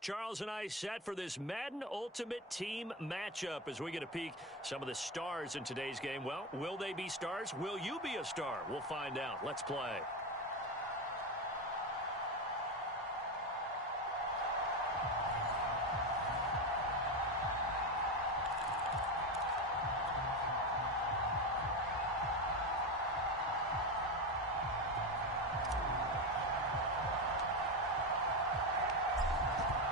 Charles and I set for this Madden Ultimate Team matchup as we get a peek some of the stars in today's game. Well, will they be stars? Will you be a star? We'll find out. Let's play.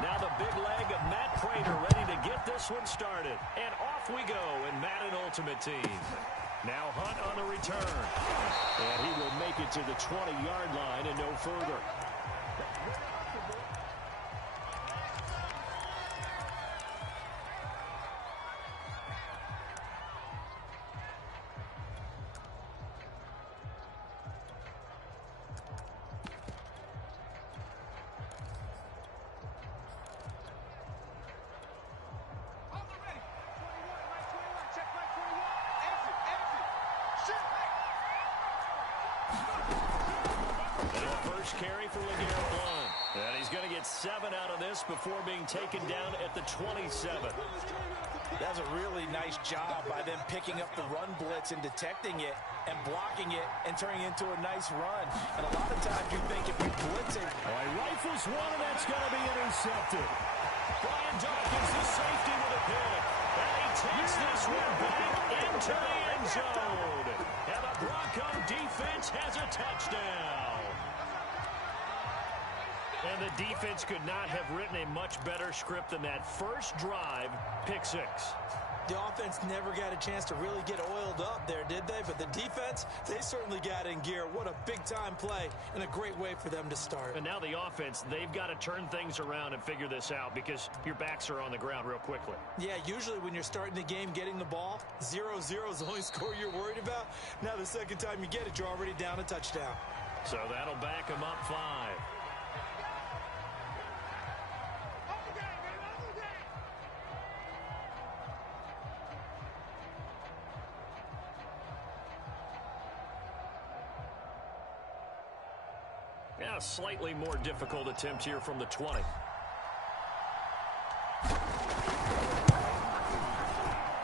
Now the big leg of Matt Prater ready to get this one started. And off we go in Madden Ultimate Team. Now Hunt on the return. And he will make it to the 20-yard line and no further. Carry for LeGarrette Blount. And he's going to get 7 out of this before being taken down at the 27. That's a really nice job by them picking up the run blitz and detecting it and blocking it and turning it into a nice run. And a lot of times you think if you blitz it. He rifles one, and that's going to be intercepted. Brian Dawkins, the safety with a pick. And he takes this one back into the end zone. And the Bronco defense has a touchdown. And the defense could not have written a much better script than that first drive, pick 6. The offense never got a chance to really get oiled up there, did they? But the defense, they certainly got in gear. What a big-time play and a great way for them to start. And now the offense, they've got to turn things around and figure this out because your backs are on the ground real quickly. Yeah, usually when you're starting the game getting the ball, 0-0 is the only score you're worried about. Now the second time you get it, you're already down a touchdown. So that'll back them up 5. Yeah, a slightly more difficult attempt here from the 20.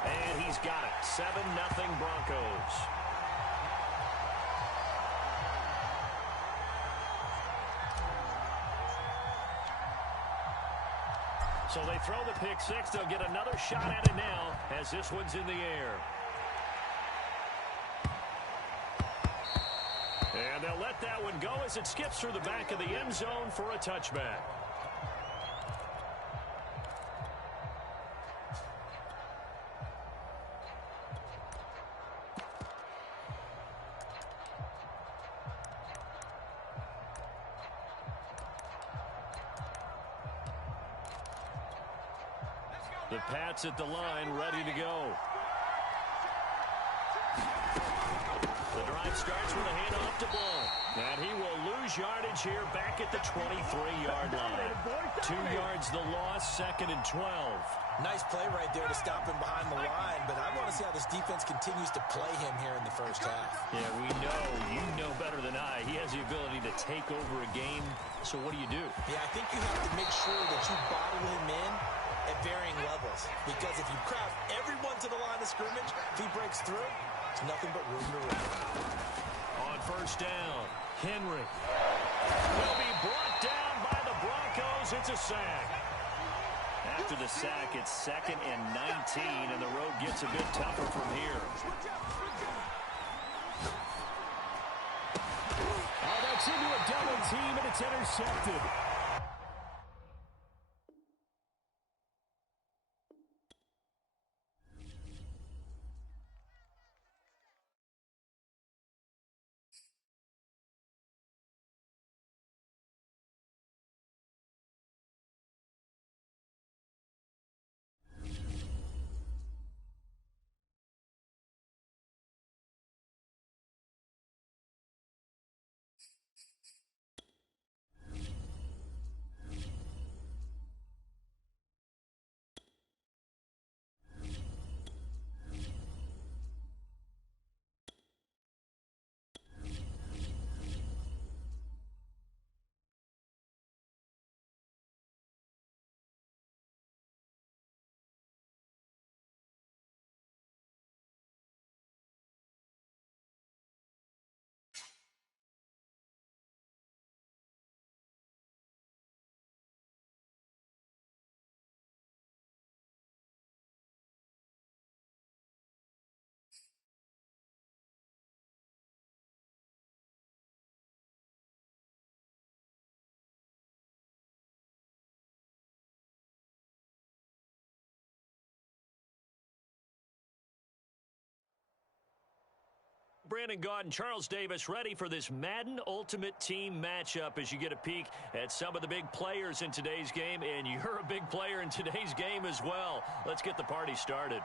And he's got it. 7-0 Broncos. So they throw the pick 6. They'll get another shot at it now as this one's in the air. And they'll let that one go as it skips through the back of the end zone for a touchback. The Pats at the line, ready to go. The drive starts with a handoff to Blount. And he will lose yardage here back at the 23-yard line. 2 yards the loss, 2nd and 12. Nice play right there to stop him behind the line, but I want to see how this defense continues to play him here in the first half. Yeah, we know, you know better than I, he has the ability to take over a game. So what do you do? Yeah, I think you have to make sure that you bottle him in at varying levels, because if you crowd everyone to the line of scrimmage, if he breaks through, it's nothing but room to run. On first down, Henry will be brought down by the Broncos. It's a sack. After the sack, it's 2nd and 19, and the road gets a bit tougher from here. Oh, that's into a double team, and it's intercepted. Brandon Gaudin and Charles Davis ready for this Madden Ultimate Team matchup as you get a peek at some of the big players in today's game, and you're a big player in today's game as well. Let's get the party started.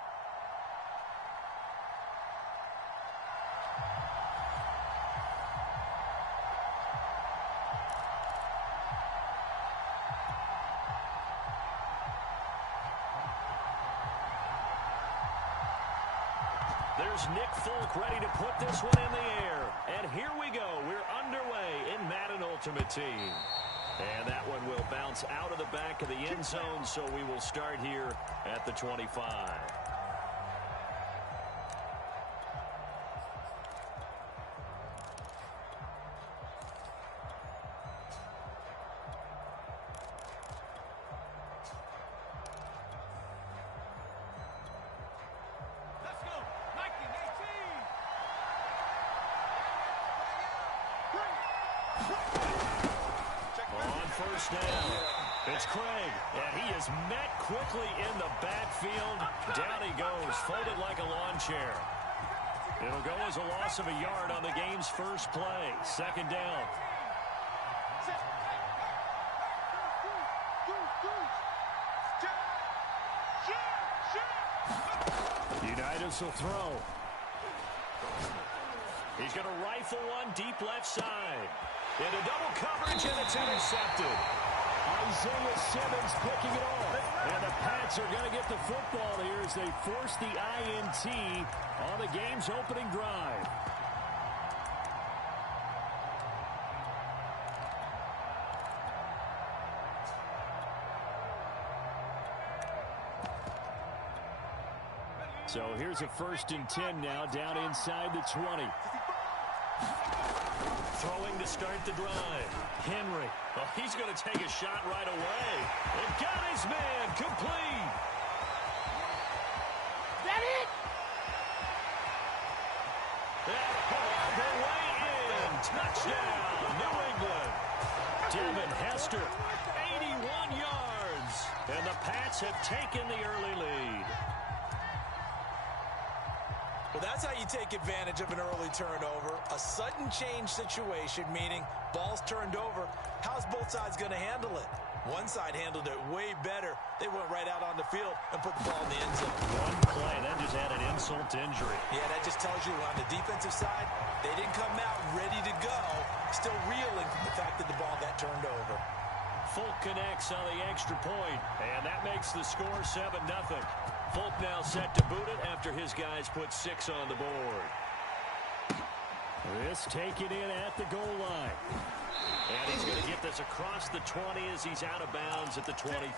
There's Nick Folk ready to put this one in the air. And here we go. We're underway in Madden Ultimate Team. And that one will bounce out of the back of the end zone, so we will start here at the 25. First down. It's Craig, and he is met quickly in the backfield. Down he goes, folded like a lawn chair. It'll go as a loss of a yard on the game's first play. Second down. Unitas will throw. He's going to rifle one deep left side. Into double coverage, and it's intercepted. Isaiah Simmons picking it off. And the Pats are going to get the football here as they force the INT on the game's opening drive. So here's a 1st and 10 now, down inside the 20. Throwing to start the drive. Henry. Oh, he's going to take a shot right away. And got his man complete. Is that it? That all the way in. Touchdown, New England. Devin Hester, 81 yards. And the Pats have taken the early lead. Well, that's how you take advantage of an early turnover. A sudden change situation, meaning ball's turned over. How's both sides going to handle it? One side handled it way better. They went right out on the field and put the ball in the end zone. One play, that just added insult to injury. Yeah, that just tells you on the defensive side, they didn't come out ready to go, still reeling from the fact that the ball got turned over. Folk connects on the extra point, and that makes the score 7-0. Folk now set to boot it after his guys put 6 on the board. This taken in at the goal line. And he's going to get this across the 20 as he's out of bounds at the 23.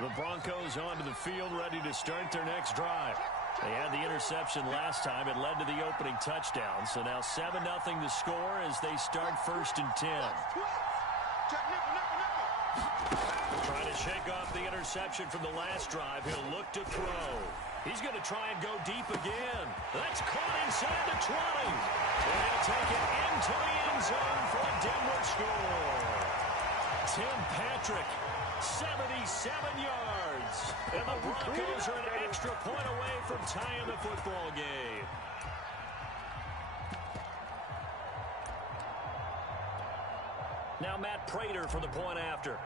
The Broncos onto the field ready to start their next drive. They had the interception last time. It led to the opening touchdown. So now 7-0 the score as they start 1st and 10. Trying to shake off the interception from the last drive. He'll look to throw. He's going to try and go deep again. That's caught inside the 20. And he'll take it into the end zone for a Denver score. Tim Patrick, 77 yards. And the Broncos are an extra point away from tying the football game. Now Matt Prater for the point after.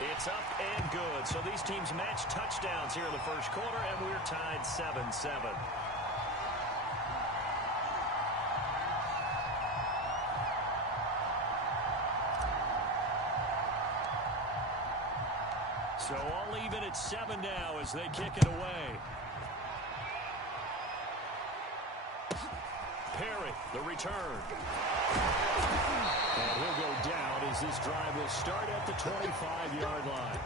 It's up and good. So these teams match touchdowns here in the first quarter, and we're tied 7-7. So all even at 7 now as they kick it away. Perry, the return. And he'll go down as this drive will start at the 25-yard line.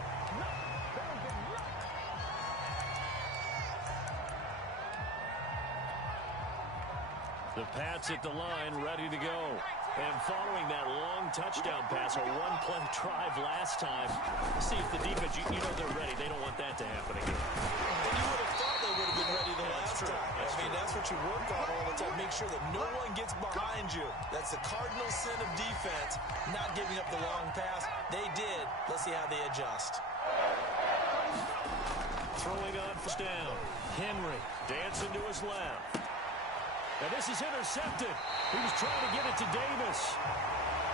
The Pats at the line, ready to go. And following that long touchdown pass, a one-play drive last time. See if the defense, you know they're ready. They don't want that to happen again. And you would have thought they would have been ready the last time. I mean, that's what you work on all the time. Make sure that no one gets behind you. That's the cardinal sin of defense, not giving up the long pass. They did. Let's see how they adjust. Throwing on first down. Henry dancing to his left. And this is intercepted. He was trying to get it to Davis.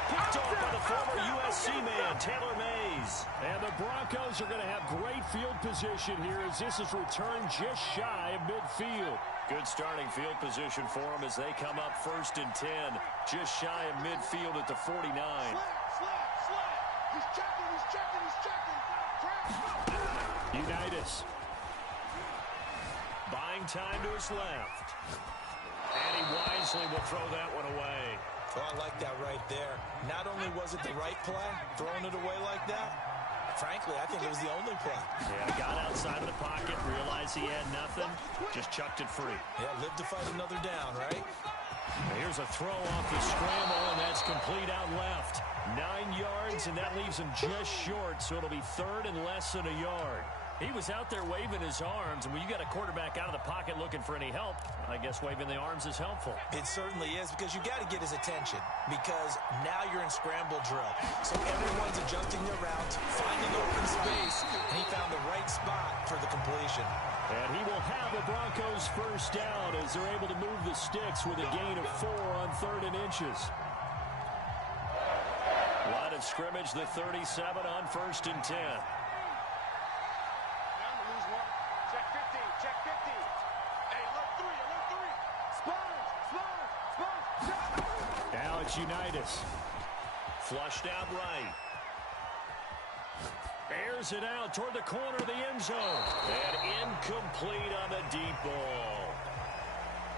Picked off by the former USC man, Taylor Mays. And the Broncos are going to have great field position here as this is returned just shy of midfield. Good starting field position for them as they come up 1st and 10. Just shy of midfield at the 49. Slant. He's checking. Unitas. Buying time to his left. And he wisely will throw that one away. Oh, I like that right there. Not only was it the right play, throwing it away like that, frankly, I think it was the only play. Yeah, got outside of the pocket, realized he had nothing, just chucked it free. Yeah, live to fight another down, right? Here's a throw off the scramble, and that's complete out left. 9 yards, and that leaves him just short, so it'll be 3rd and less than a yard. He was out there waving his arms, and when you got a quarterback out of the pocket looking for any help, I guess waving the arms is helpful. It certainly is, because you got to get his attention, because now you're in scramble drill. So everyone's adjusting their routes, finding open space, and he found the right spot for the completion. And he will have the Broncos first down as they're able to move the sticks with a gain of 4 on 3rd and inches. Line of scrimmage, the 37 on 1st and 10. Now it's Unitas. Flushed out right. Airs it out toward the corner of the end zone. And incomplete on the deep ball.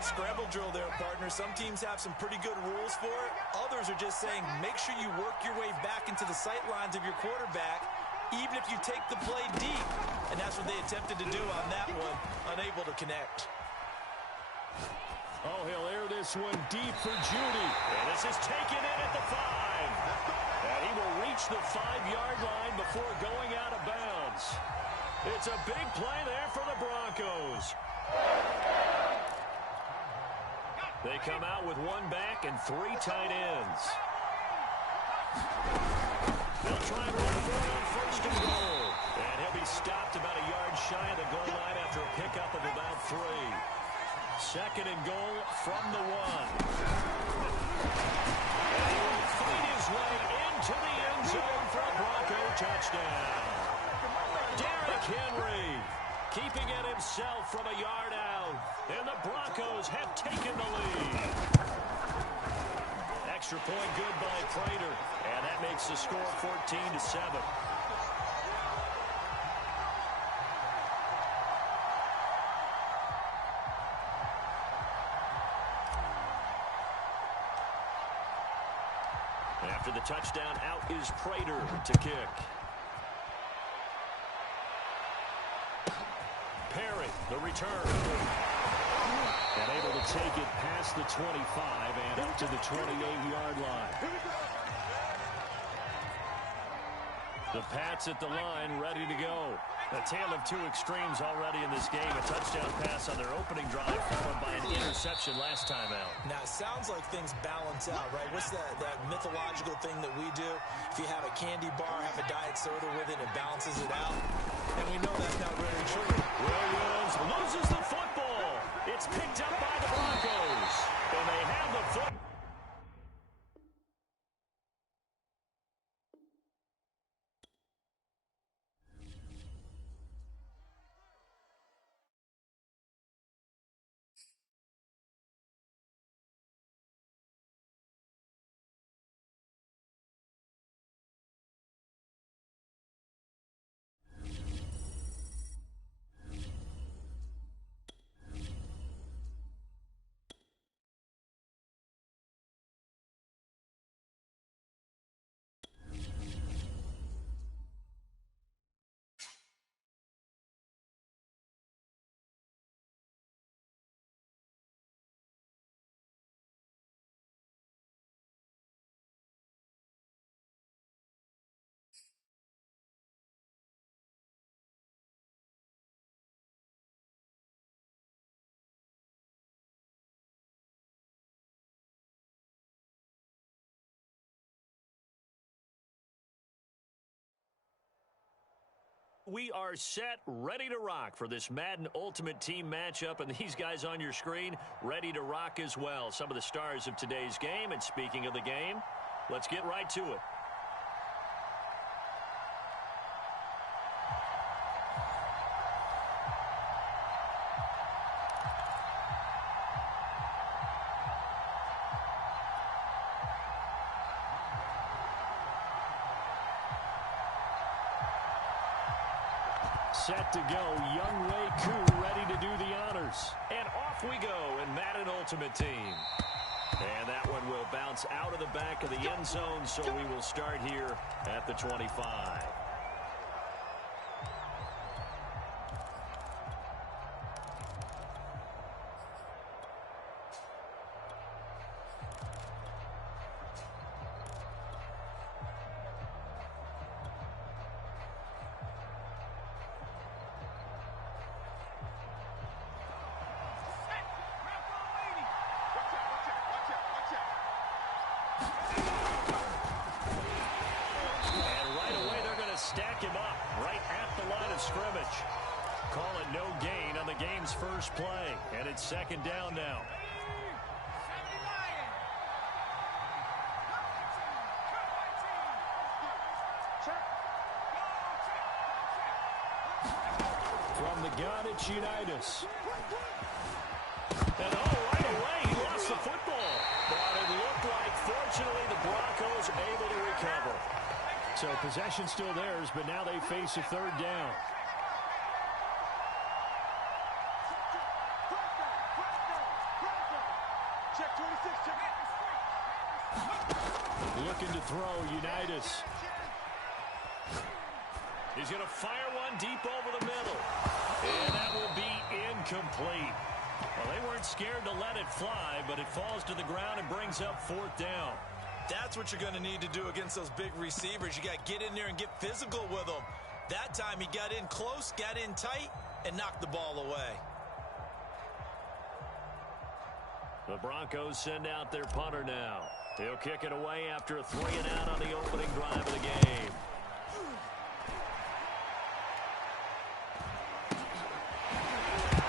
Scramble drill there, partner. Some teams have some pretty good rules for it. Others are just saying make sure you work your way back into the sight lines of your quarterback, even if you take the play deep. And that's what they attempted to do on that one, unable to connect. Oh, he'll air this one deep for Judy. And this is taken in at the 5. And he will reach the 5-yard line before going out of bounds. It's a big play there for the Broncos. They come out with 1 back and 3 tight ends. They'll try and run for it on 1st and goal. And he'll be stopped about a yard shy of the goal line after a pickup of about 3. 2nd and goal from the 1. And he will fight his way into the end zone for a Bronco touchdown. Derrick Henry keeping it himself from a yard out. And the Broncos have taken the lead. Extra point good by Prater. And that makes the score 14-7. After the touchdown, out is Prater to kick. Perry, the return. And able to take it past the 25 and up to the 28-yard line. The Pats at the line, ready to go. A tale of 2 extremes already in this game. A touchdown pass on their opening drive, followed by an interception last time out. Now, it sounds like things balance out, right? What's that mythological thing that we do? If you have a candy bar, have a diet soda with it, it balances it out. And we know that's not really true. Williams loses the football. It's picked up by the Broncos. And they have the football. We are set, ready to rock for this Madden Ultimate Team matchup, and these guys on your screen ready to rock as well. Some of the stars of today's game, and speaking of the game, let's get right to it. Set to go, Younghoe Koo ready to do the honors. And off we go in Madden Ultimate Team. And that one will bounce out of the back of the end zone, so we will start here at the 25. Stack him up right at the line of scrimmage. Call it no gain on the game's first play. And it's second down now. From the gun, it's Unitas. And right away, he lost the football. But it looked like, fortunately, the Broncos able to recover. So possession still theirs, but now they face a third down. Check 26, check. Looking to throw, Unitas. He's going to fire one deep over the middle. And that will be incomplete. Well, they weren't scared to let it fly, but it falls to the ground and brings up fourth down. That's what you're going to need to do against those big receivers. You got to get in there and get physical with them. That time he got in close, got in tight, and knocked the ball away. The Broncos send out their punter now. He'll kick it away after a 3-and-out on the opening drive of the game.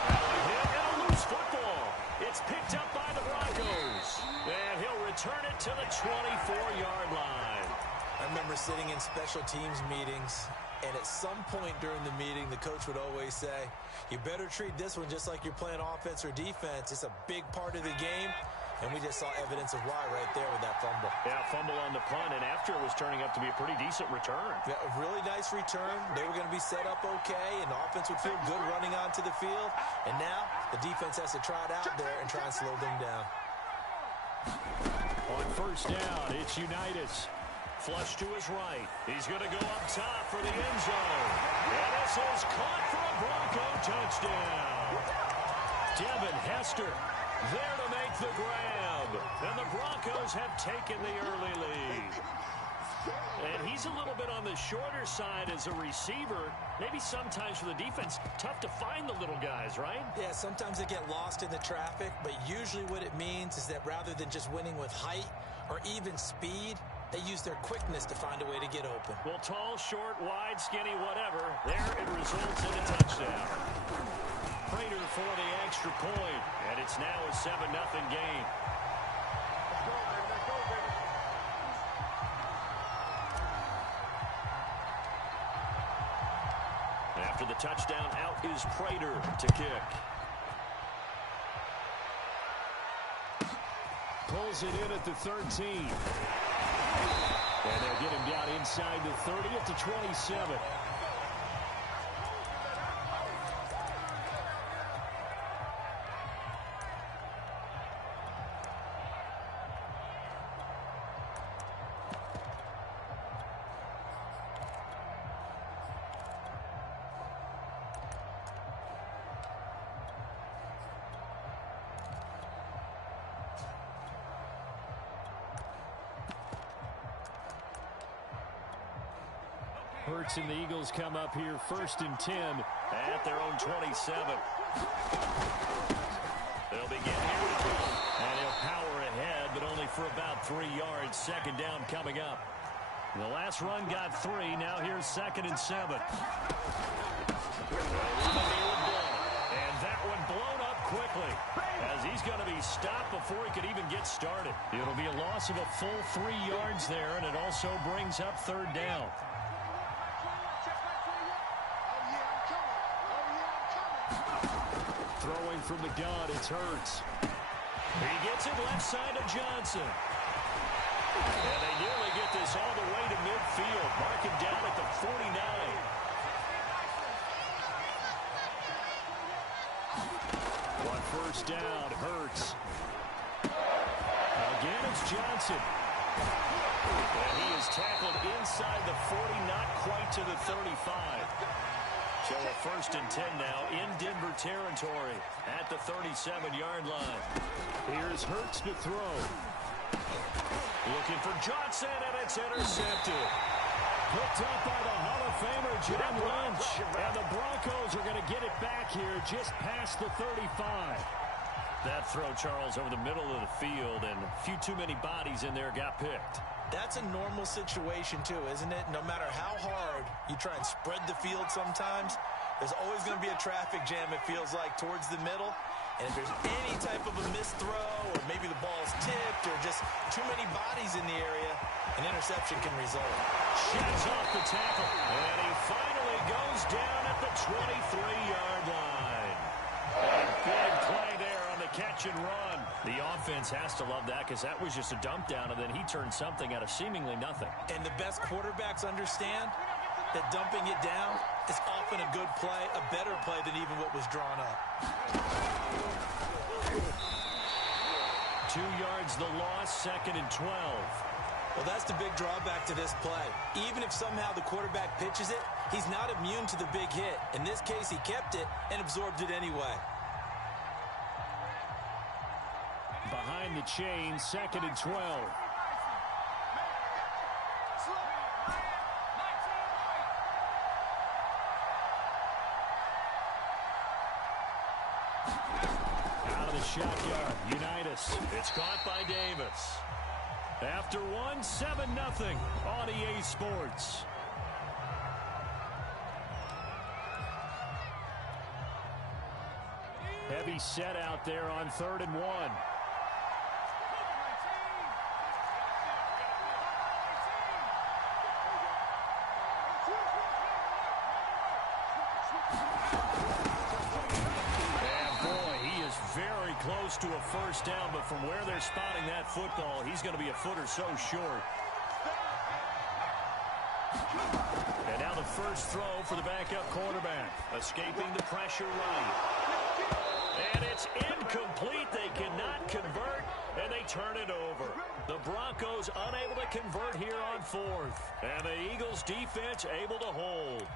And a loose football. It's picked up by the Broncos. And he'll return it to the 24-yard line. I remember sitting in special teams meetings, and at some point during the meeting, the coach would always say, you better treat this one just like you're playing offense or defense. It's a big part of the game, and we just saw evidence of why right there with that fumble. Yeah, fumble on the punt, and after it was turning up to be a pretty decent return. Yeah, a really nice return. They were going to be set up okay, and the offense would feel good running onto the field. And now the defense has to try it out there and try and slow them down. On first down, it's Unitas. Flush to his right. He's going to go up top for the end zone. And this is caught for a Bronco touchdown. Devin Hester there to make the grab. And the Broncos have taken the early lead. And he's a little bit on the shorter side as a receiver. Maybe sometimes for the defense, tough to find the little guys, right? Yeah, sometimes they get lost in the traffic, but usually what it means is that rather than just winning with height or even speed, they use their quickness to find a way to get open. Well, tall, short, wide, skinny, whatever, there it results in a touchdown. Prater for the extra point, and it's now a 7-0 game. Let's go, baby. Let's go, baby. After the touchdown, out is Prater to kick. Pulls it in at the 13. And they'll get him down inside the 30 at the 27. Hurts and the Eagles come up here first and 10 at their own 27. They'll begin here with him, and he'll power ahead, but only for about 3 yards. Second down coming up. The last run got 3. Now here's 2nd and 7. And that one blown up quickly as he's going to be stopped before he could even get started. It'll be a loss of a full 3 yards there, and it also brings up 3rd down. Throwing from the gun, it's Hurts. He gets it left side of Johnson. And they nearly get this all the way to midfield. Mark him down at the 49. One first down, Hurts. Again, it's Johnson. And he is tackled inside the 40, not quite to the 35. So a 1st and 10 now in Denver territory at the 37-yard line. Here's Hurts to throw. Looking for Johnson, and it's intercepted. Picked up by the Hall of Famer, John Lynch. And the Broncos are going to get it back here just past the 35. That throw, Charles, over the middle of the field, and a few too many bodies in there got picked. That's a normal situation, too, isn't it? No matter how hard you try and spread the field sometimes, there's always going to be a traffic jam, it feels like, towards the middle. And if there's any type of a missed throw, or maybe the ball's tipped, or just too many bodies in the area, an interception can result. Sheds off the tackle, and he finally goes down at the 23-yard line. A big play there on the catch and run. The offense has to love that because that was just a dump down, and then he turned something out of seemingly nothing. And the best quarterbacks understand that dumping it down is often a good play, a better play than even what was drawn up. 2 yards the loss, 2nd and 12. Well, that's the big drawback to this play. Even if somehow the quarterback pitches it, he's not immune to the big hit. In this case, he kept it and absorbed it anyway. Behind the chain, 2nd and 12. Out of the shotgun, Unitas. It's caught by Davis. After one, 7-0 on EA Sports. Heavy set out there on 3rd and 1. Very close to a first down, but from where they're spotting that football, he's going to be a foot or so short. And now the first throw for the backup quarterback, escaping the pressure right. And it's incomplete. They cannot convert, and they turn it over. The Broncos unable to convert here on 4th, and the Eagles defense able to hold.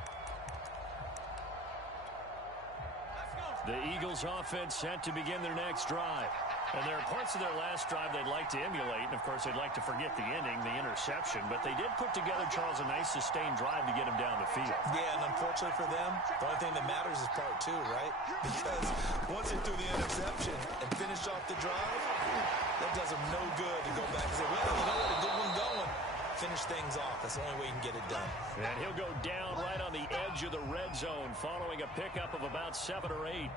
The Eagles offense set to begin their next drive. And there are parts of their last drive they'd like to emulate, and of course they'd like to forget the ending, the interception, but they did put together, Charles, a nice sustained drive to get him down the field. Yeah, and unfortunately for them, the only thing that matters is part 2, right? Because once they threw the interception and finished off the drive, that does them no good to go back and say, well, you know what, a good one going. Finish things off. That's the only way you can get it done. And he'll go down right on the edge of the red zone following a pickup of about 7 or 8.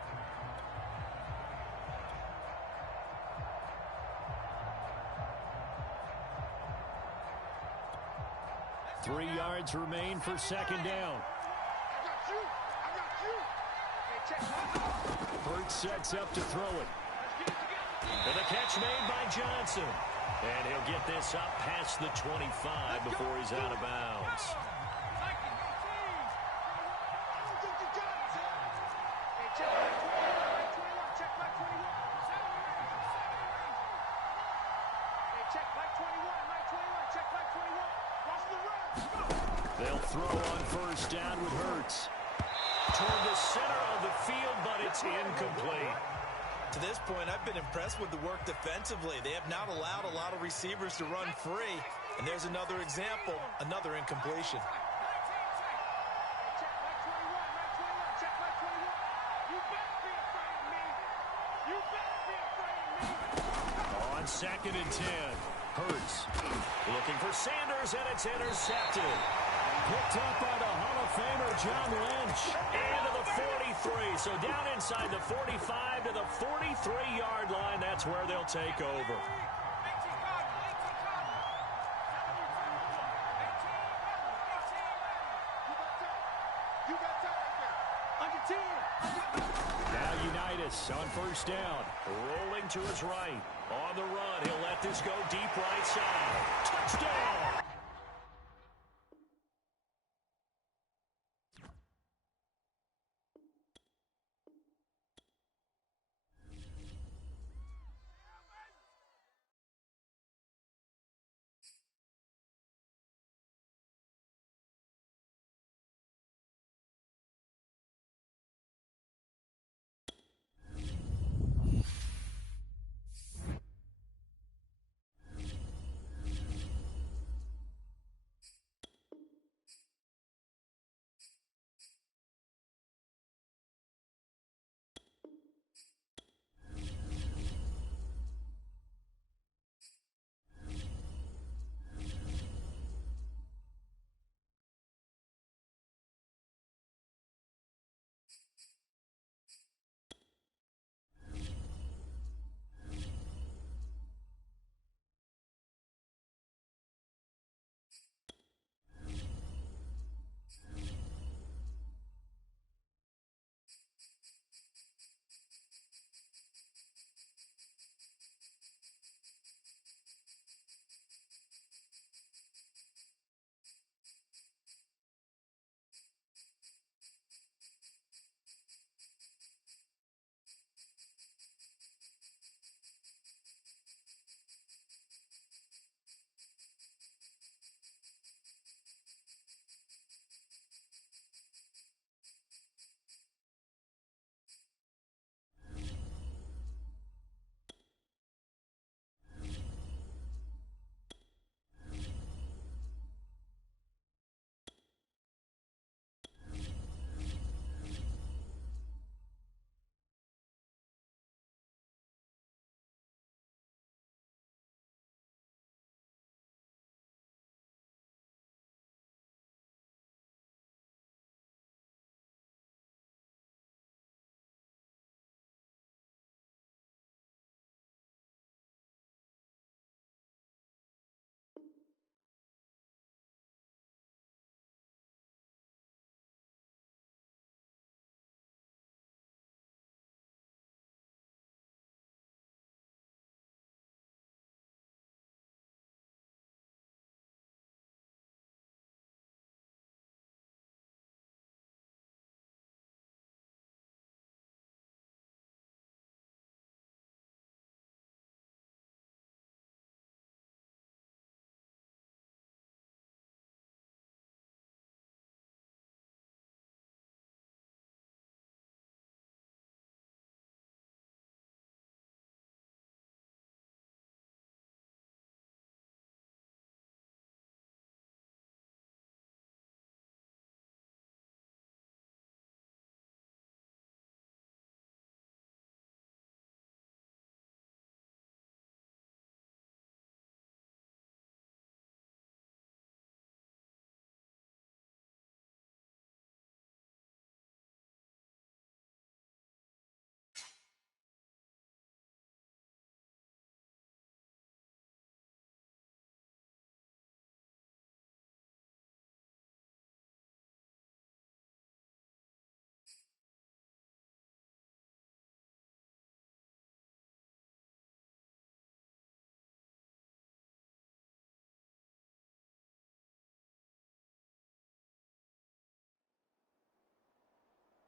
Three yards remain for 2nd down. Hurts sets up to throw it. And the catch made by Johnson. And he'll get this up past the 25 before he's out of bounds. They'll throw on first down with Hurts. Toward the center of the field, but it's incomplete. To this point, I've been impressed with the work defensively. They have not allowed a lot of receivers to run free. And there's another example, another incompletion. On 2nd and 10. Hurts looking for Sanders, and it's intercepted. Picked up by the Hall of Famer John Lynch. Into the 43. So down inside the 45 to the 43-yard line. That's where they'll take over. Now Unitas on first down. Rolling to his right. On the run. He'll let this go deep right side. Touchdown!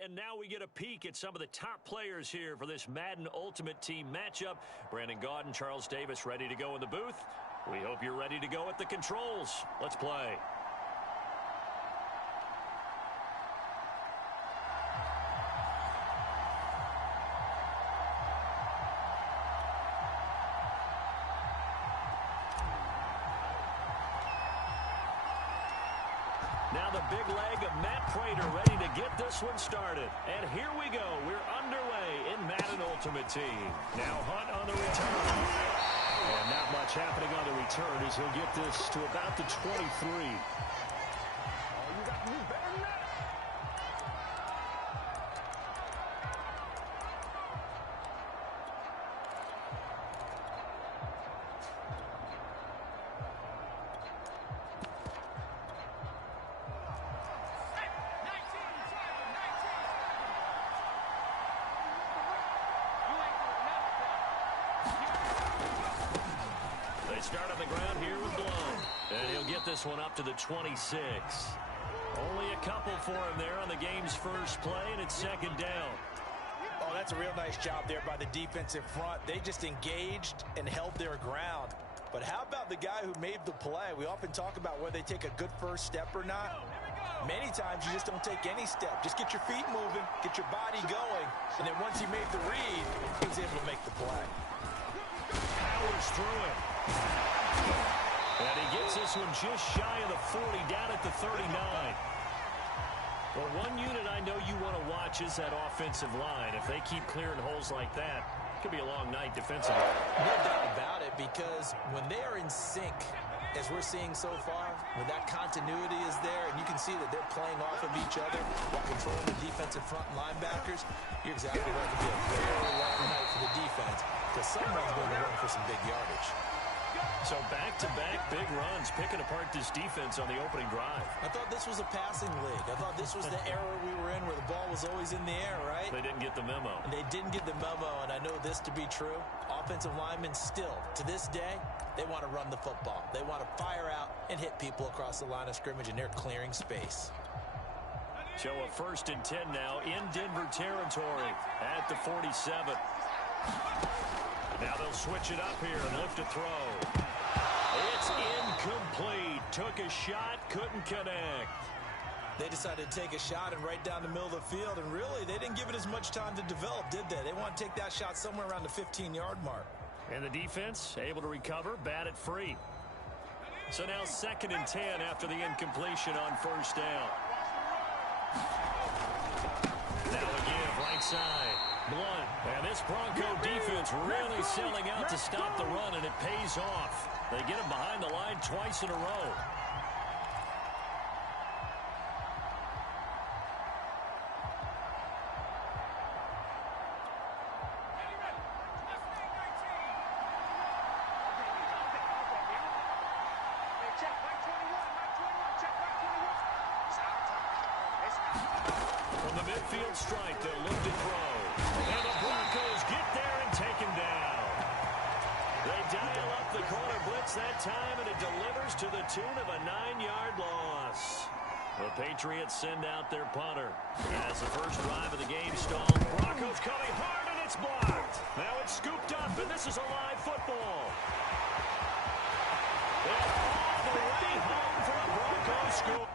And now we get a peek at some of the top players here for this Madden Ultimate Team matchup. Brandon Gaudin, Charles Davis ready to go in the booth. We hope you're ready to go at the controls. Let's play. Now the big leg of Matt Prater ready to get this one started. And here we go. We're underway in Madden Ultimate Team. Now Hunt on the return. And not much happening on the return as he'll get this to about the 23. They start on the ground here with Blown. And he'll get this one up to the 26. Only a couple for him there on the game's first play, and it's second down. Oh, that's a real nice job there by the defensive front. They just engaged and held their ground. But how about the guy who made the play? We often talk about whether they take a good first step or not. Many times you just don't take any step. Just get your feet moving, get your body going, and then once he made the read, he was able to make the play. Powers through it. And he gets this one just shy of the 40, down at the 39. Well, one unit I know you want to watch is that offensive line. If they keep clearing holes like that, it could be a long night defensively. No doubt about it, because when they are in sync, as we're seeing so far, when that continuity is there, and you can see that they're playing off of each other while controlling the defensive front and linebackers, you're exactly right. It could be a very long night for the defense, because someone's going to run for some big yardage. So back-to-back big runs, picking apart this defense on the opening drive. I thought this was a passing league. I thought this was the era we were in where the ball was always in the air, right? They didn't get the memo. And they didn't get the memo, and I know this to be true. Offensive linemen still, to this day, they want to run the football. They want to fire out and hit people across the line of scrimmage, and they're clearing space. So a 1st and 10 now in Denver territory at the 47. Now they'll switch it up here and lift a throw. It's incomplete. Took a shot, couldn't connect. They decided to take a shot and right down the middle of the field, and really, they didn't give it as much time to develop, did they? They want to take that shot somewhere around the 15-yard mark. And the defense able to recover, bat it free. So now 2nd and 10 after the incompletion on 1st down. Now again, right side. Blunt. And this Bronco defense really selling out to stop the run, and it pays off. They get him behind the line twice in a row. From the midfield strike, they'll look to throw. And the Broncos get there and take him down. They dial up the corner blitz that time, and it delivers to the tune of a 9-yard loss. The Patriots send out their punter. As the first drive of the game stalled, Broncos coming hard, and it's blocked. Now it's scooped up, and this is a live football. And all the way home for a Broncos score.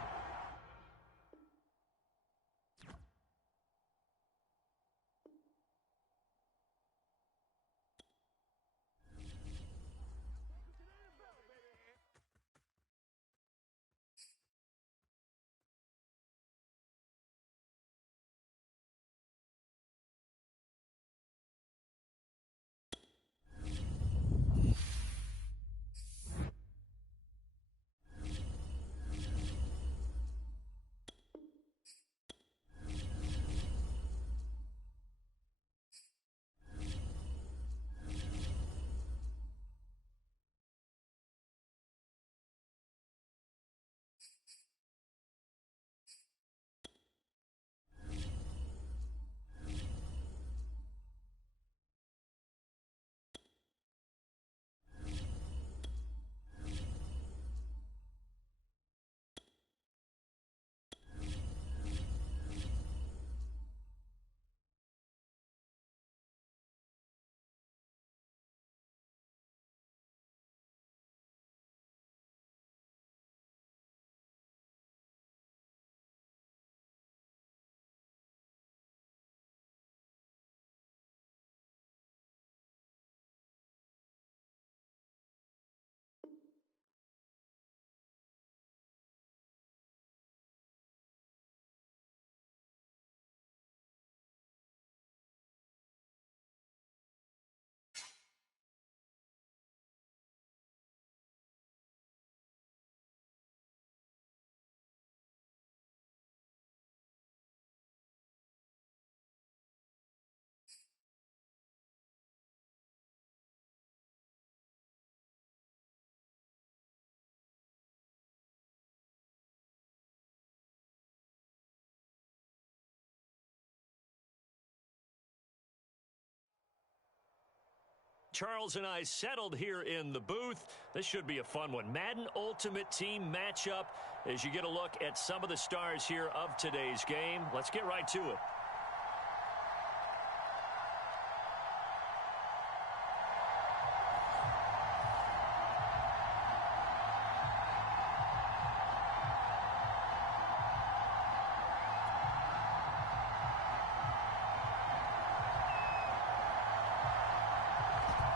Charles and I settled here in the booth. This should be a fun one. Madden Ultimate Team matchup as you get a look at some of the stars here of today's game. Let's get right to it.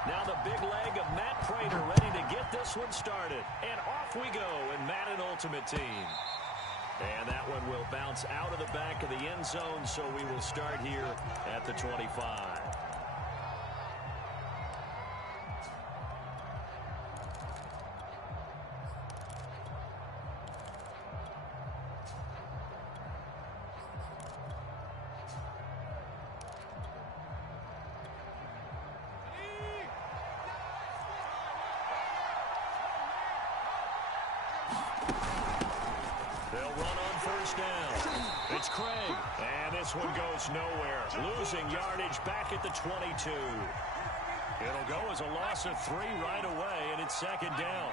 Now the big leg of Matt Prater ready to get this one started. And off we go in Madden Ultimate Team. And that one will bounce out of the back of the end zone, so we will start here at the 25. They'll run on first down. It's Craig. And this one goes nowhere. Losing yardage back at the 22. It'll go as a loss of 3 right away, and it's second down.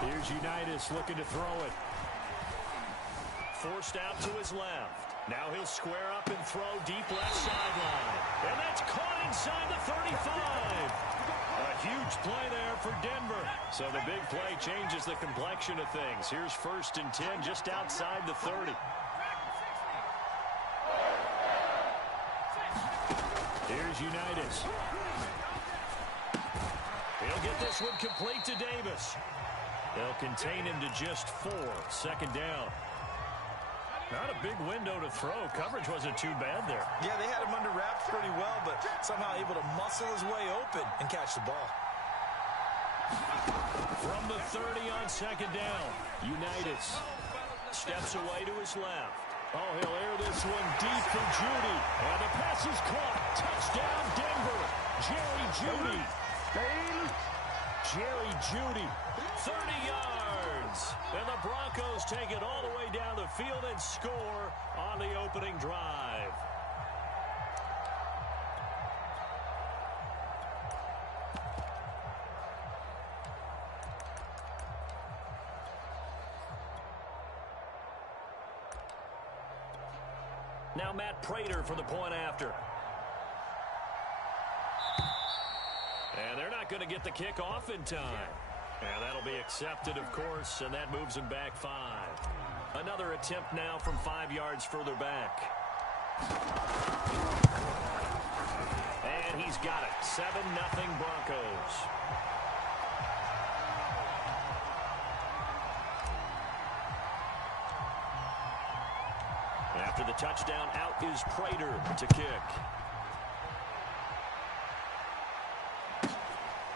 Here's Unitas looking to throw it. Forced out to his left. Now he'll square up and throw deep left sideline. And that's caught inside the 35. A huge play there for Denver. So the big play changes the complexion of things. Here's 1st and 10 just outside the 30. Here's Unitas. He'll get this one complete to Davis. They'll contain him to just 4. Second down. Not a big window to throw. Coverage wasn't too bad there. Yeah, they had him under wraps pretty well, but somehow able to muscle his way open and catch the ball. From the 30 on second down, Unitas steps away to his left. Oh, he'll air this one deep for Jeudy. And the pass is caught. Touchdown, Denver. Jerry Jeudy. Jerry Jeudy, 30 yards. And the Broncos take it all the way down the field and score on the opening drive. Now Matt Prater for the point after. And they're not going to get the kick off in time. And that'll be accepted, of course, and that moves him back 5. Another attempt now from 5 yards further back. And he's got it. 7-0 Broncos. After the touchdown, out is Prater to kick.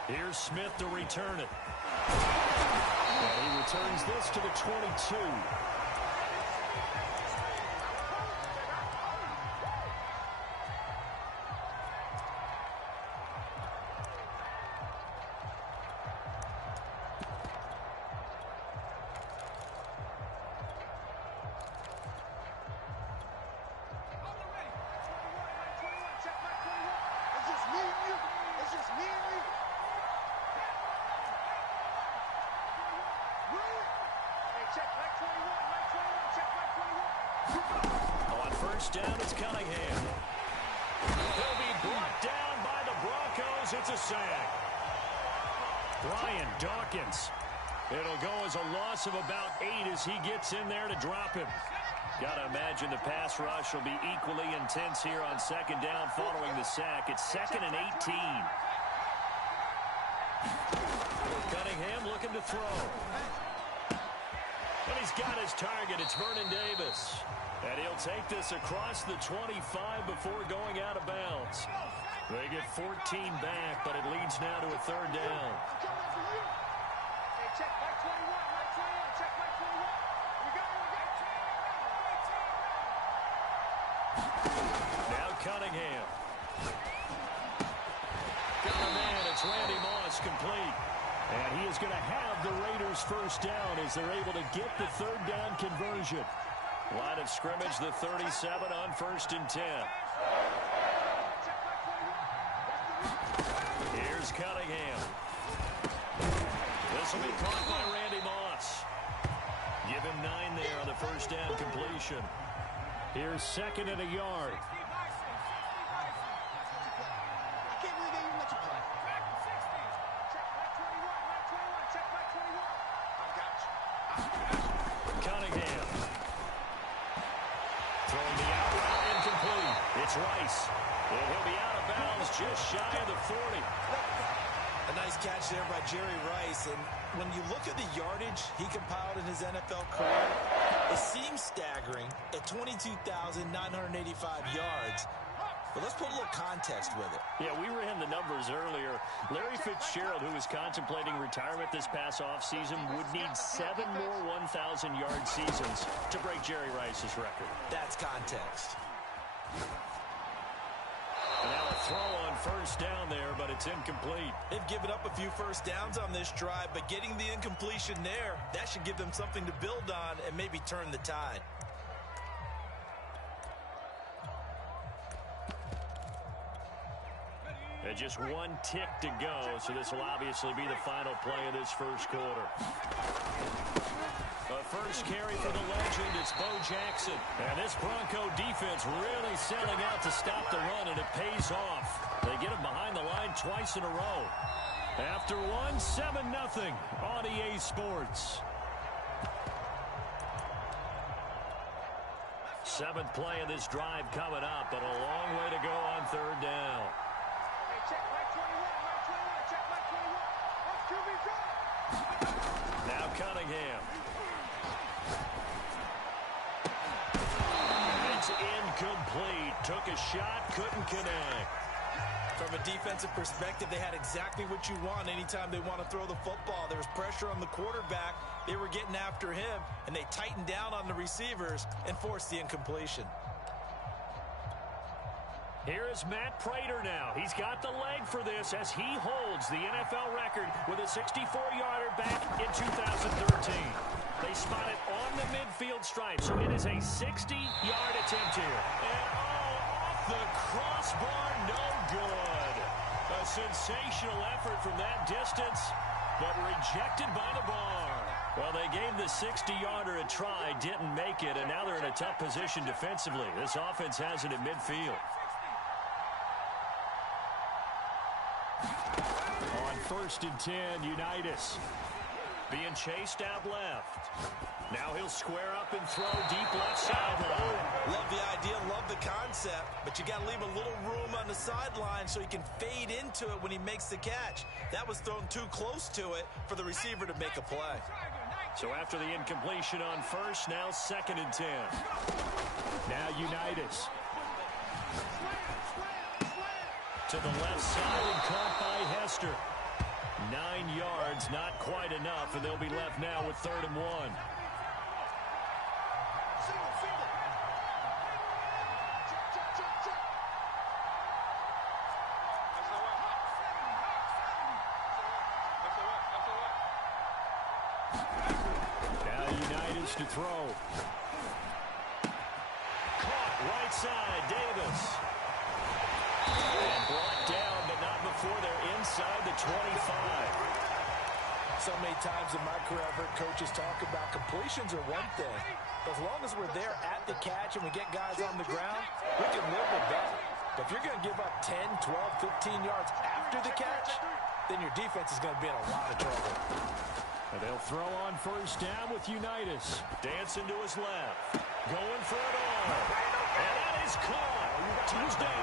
Here's Smith to return it. And he returns this to the 22. On first down, it's Cunningham. He'll be brought down by the Broncos. It's a sack. Brian Dawkins. It'll go as a loss of about 8 as he gets in there to drop him. Got to imagine the pass rush will be equally intense here on second down following the sack. It's 2nd and 18. Cunningham looking to throw. And he's got his target. It's Vernon Davis. And he'll take this across the 25 before going out of bounds. They get 14 back, but it leads now to a 3rd down. Now Cunningham. Got a man. It's Randy Moss complete. And he is going to have the Raiders first down as they're able to get the 3rd down conversion. Line of scrimmage, the 37 on 1st and 10. Here's Cunningham. This will be caught by Randy Moss. Give him 9 there on the first down completion. Here's 2nd and a yard. Cunningham. Throwing the out route incomplete. It's Rice. And he'll be out of bounds just shy of the 40. A nice catch there by Jerry Rice. And when you look at the yardage he compiled in his NFL career, it seems staggering at 22,985 yards. But let's put a little context with it. Yeah, we ran the numbers earlier. Larry Fitzgerald, who was contemplating retirement this past offseason, would need 7 more 1,000-yard seasons to break Jerry Rice's record. That's context. And now a throw on first down there, but it's incomplete. They've given up a few first downs on this drive, but getting the incompletion there, that should give them something to build on and maybe turn the tide. And just 1 tick to go, so this will obviously be the final play of this first quarter. A first carry for the legend, it's Bo Jackson. And this Bronco defense really selling out to stop the run, and it pays off. They get him behind the line twice in a row. After one, 7-0 on EA Sports. 7th play of this drive coming up, but a long way to go on 3rd down. Now Cunningham. It's incomplete. Took a shot, couldn't connect. From a defensive perspective, they had exactly what you want anytime they want to throw the football. There was pressure on the quarterback. They were getting after him, and they tightened down on the receivers and forced the incompletion. Here is Matt Prater now. He's got the leg for this as he holds the NFL record with a 64-yarder back in 2013. They spot it on the midfield stripe, so it is a 60-yard attempt here. And off the crossbar, no good. A sensational effort from that distance, but rejected by the bar. Well, they gave the 60-yarder a try, didn't make it, and now they're in a tough position defensively. This offense has it at midfield. On 1st and 10, Unitas being chased out left. Now he'll square up and throw deep left sideline. Love the idea, love the concept, but you got to leave a little room on the sideline so he can fade into it when he makes the catch. That was thrown too close to it for the receiver to make a play. So after the incompletion on first, now 2nd and 10. Now Unitas. To the left side and caught by Hester. 9 yards, not quite enough, and they'll be left now with 3rd and 1. Now Unitas to throw. Caught right side, Davis. And brought down, but not before they're inside the 25. So many times in my career I've heard coaches talk about completions are one thing. But as long as we're there at the catch and we get guys on the ground, we can live with that. But if you're going to give up 10, 12, 15 yards after the catch, then your defense is going to be in a lot of trouble. And they'll throw on first down with Unitas. Dancing to his left. Going for it all. And that is caught. Touchdown.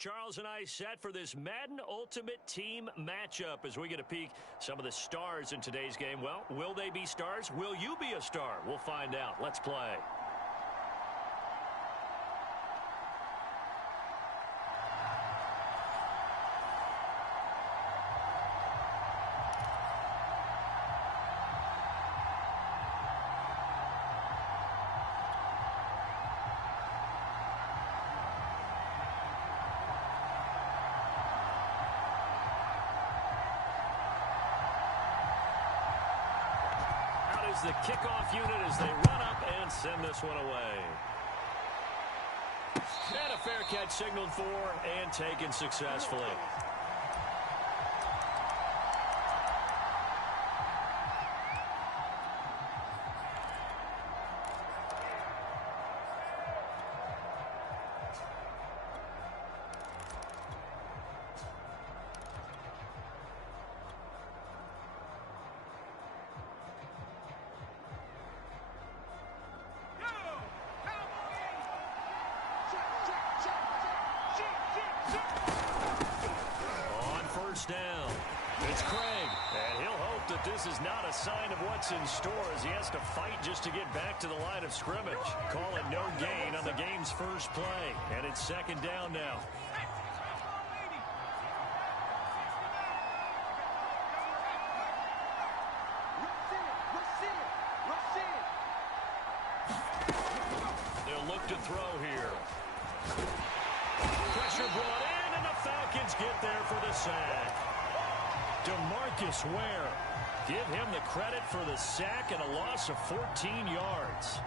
Charles and I set for this Madden Ultimate Team matchup as we get a peek some of the stars in today's game. Well, will they be stars? Will you be a star? We'll find out. Let's play. The kickoff unit as they run up and send this one away. And a fair catch signaled for and taken successfully. Down. It's Craig, and he'll hope that this is not a sign of what's in store as he has to fight just to get back to the line of scrimmage. Call it no gain on the game's first play, and it's second down now. They'll look to throw here. Pressure brought in, and the Falcons get there for the sack. DeMarcus Ware. Give him the credit for the sack and a loss of 14 yards.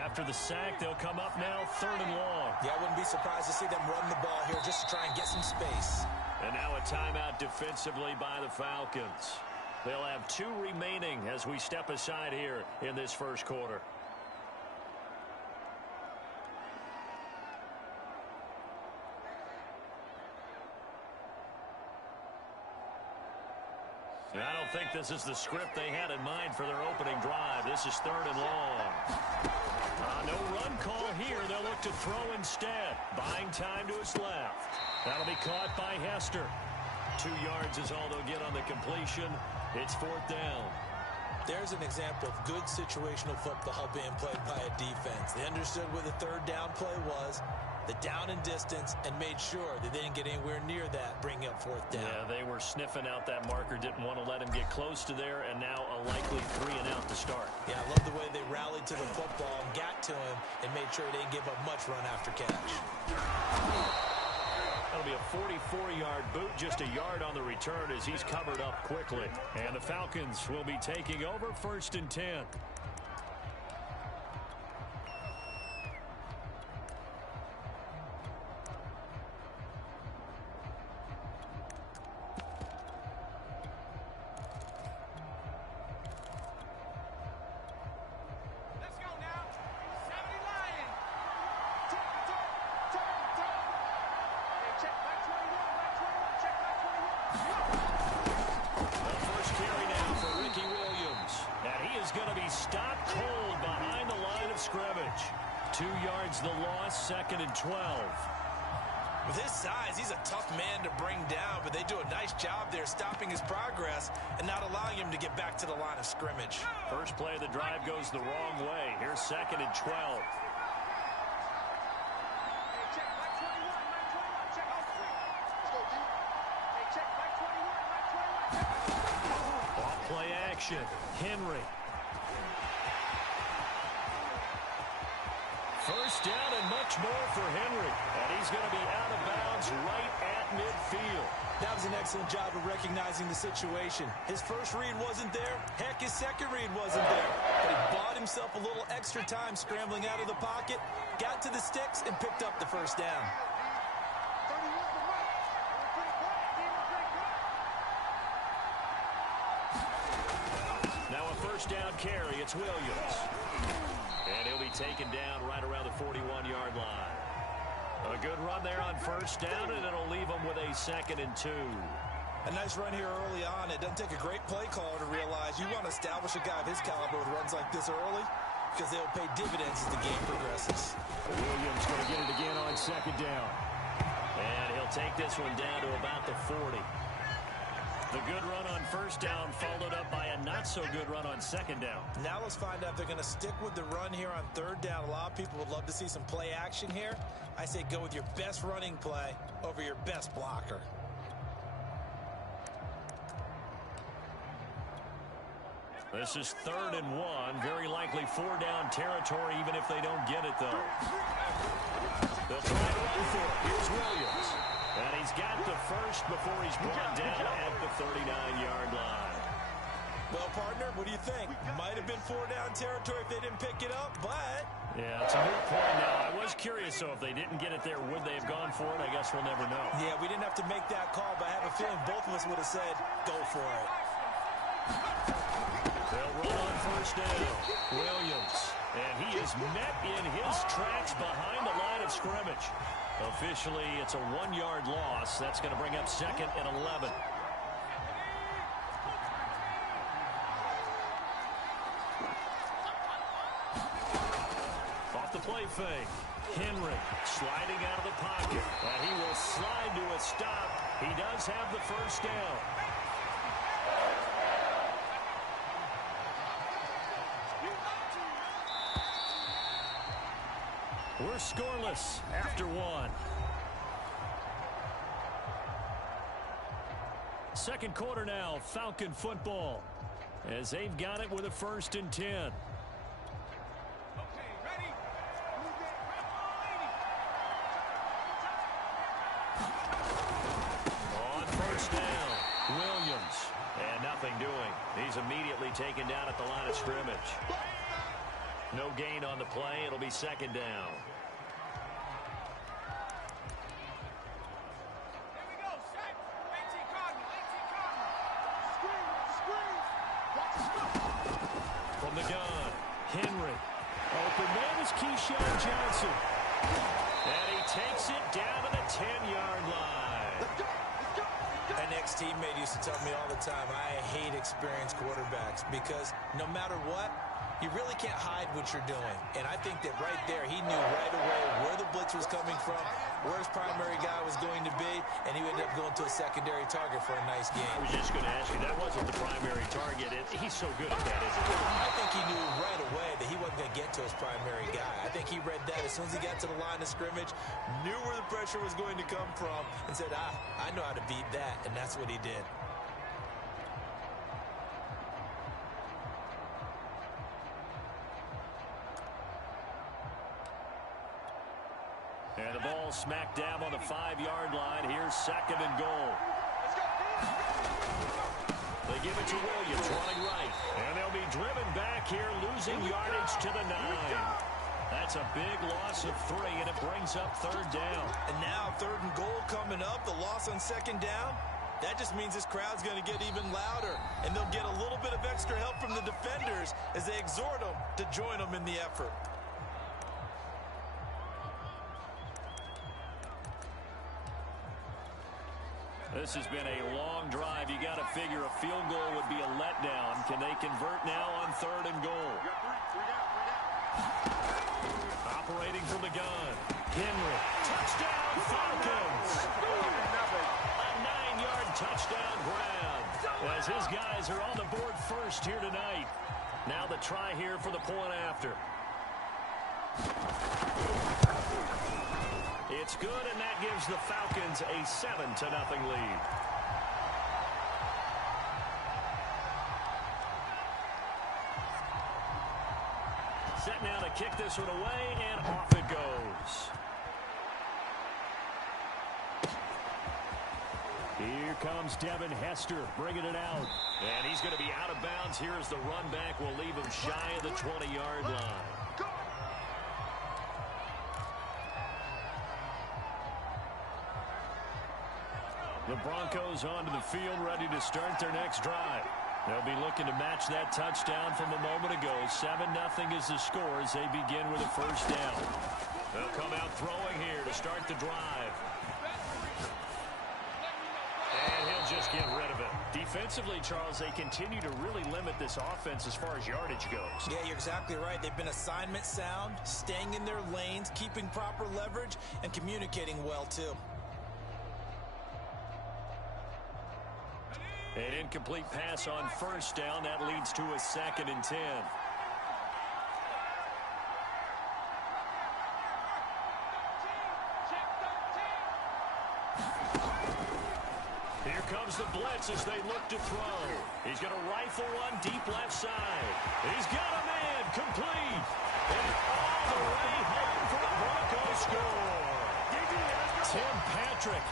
After the sack, they'll come up now 3rd and long. Yeah, I wouldn't be surprised to see them run the ball here just to try and get some space. And now a timeout defensively by the Falcons. They'll have 2 remaining as we step aside here in this first quarter. I don't think this is the script they had in mind for their opening drive. This is 3rd and long. No run call here. They'll look to throw instead. Buying time to his left. That'll be caught by Hester. 2 yards is all they'll get on the completion. It's 4th down. There's an example of good situational football being played by a defense. They understood where the 3rd down play was, the down and distance, and made sure that they didn't get anywhere near that, bringing up 4th down. Yeah, they were sniffing out that marker, didn't want to let him get close to there, and now a likely 3 and out to start. Yeah, I love the way they rallied to the football and got to him and made sure they didn't give up much run after catch. That'll be a 44-yard boot, just a yard on the return as he's covered up quickly. And the Falcons will be taking over 1st and 10. Scrimmage. 2 yards the loss, 2nd and 12. With his size, he's a tough man to bring down, but they do a nice job there stopping his progress and not allowing him to get back to the line of scrimmage. First play of the drive goes the wrong way. Here's 2nd and 12. Off play action. Henry. First down and much more for Henry. And he's going to be out of bounds right at midfield. That was an excellent job of recognizing the situation. His first read wasn't there. Heck, his second read wasn't there. But he bought himself a little extra time scrambling out of the pocket, got to the sticks, and picked up the first down. Now a first down carry. It's Williams. And he'll be taken down right around the 41-yard line. A good run there on first down, and it'll leave him with a 2nd and 2. A nice run here early on. It doesn't take a great play caller to realize you want to establish a guy of his caliber with runs like this early. because they'll pay dividends as the game progresses. Williams going to get it again on second down. And he'll take this one down to about the 40. The good run on first down followed up by a not-so-good run on second down. Now let's find out if they're going to stick with the run here on third down. A lot of people would love to see some play action here. I say go with your best running play over your best blocker. This is 3rd and 1. Very likely 4-down territory, even if they don't get it, though. They'll try to run for it. Here's Williams. And he's got the first before he's brought down at the 39-yard line. Well, partner, what do you think? Might have been 4-down territory if they didn't pick it up, but... Yeah, it's a moot point now. I was curious, so if they didn't get it there, would they have gone for it? I guess we'll never know. Yeah, we didn't have to make that call, but I have a feeling both of us would have said, go for it. They'll run on first down. Williams. And he is met in his tracks behind the line of scrimmage. Officially, it's a 1-yard loss. That's going to bring up 2nd and 11. Off the play fake. Henry sliding out of the pocket. And he will slide to a stop. He does have the first down. We're scoreless after 1. Second quarter now, Falcon football, as they've got it with a 1st and 10. Okay, ready? On first down, Williams. And nothing doing. He's immediately taken down at the line of scrimmage. No gain on the play. It'll be 2nd down. From the gun, Henry. Open man is Keyshawn Johnson. And he takes it down to the 10-yard line. An ex-teammate used to tell me all the time, I hate experienced quarterbacks because no matter what, you really can't hide what you're doing. And I think that right there, he knew right away where the blitz was coming from, where his primary guy was going to be, and he ended up going to a secondary target for a nice game. I was just going to ask you, that wasn't the primary target. He's so good at that, isn't he? I think he knew right away that he wasn't going to get to his primary guy. I think he read that as soon as he got to the line of scrimmage, knew where the pressure was going to come from, and said, I know how to beat that, and that's what he did. And the ball smack dab on the 5-yard line. Here's 2nd and goal. They give it to Williams, running right. And they'll be driven back here, losing yardage to the 9. That's a big loss of 3, and it brings up 3rd down. And now 3rd and goal coming up, the loss on 2nd down. That just means this crowd's going to get even louder, and they'll get a little bit of extra help from the defenders as they exhort them to join them in the effort. This has been a long drive. You got to figure a field goal would be a letdown. Can they convert now on 3rd and goal? Operating from the gun. Henry. Touchdown, Falcons. A 9-yard touchdown grab. As his guys are on the board first here tonight. Now the try here for the point after. It's good, and that gives the Falcons a 7-0 lead. Set now to kick this one away, and off it goes. Here comes Devin Hester bringing it out. And he's going to be out of bounds here as the run back will leave him shy of the 20-yard line. The Broncos onto the field, ready to start their next drive. They'll be looking to match that touchdown from a moment ago. 7-0 is the score as they begin with a 1st down. They'll come out throwing here to start the drive. And he'll just get rid of it. defensively, Charles, they continue to really limit this offense as far as yardage goes. Yeah, you're exactly right. They've been assignment sound, staying in their lanes, keeping proper leverage, and communicating well, too. An incomplete pass on first down. That leads to a 2nd and 10. Here comes the blitz as they look to throw. He's going to rifle one deep left side. He's got a man complete. And all the way home for the Broncos score. Tim Patrick,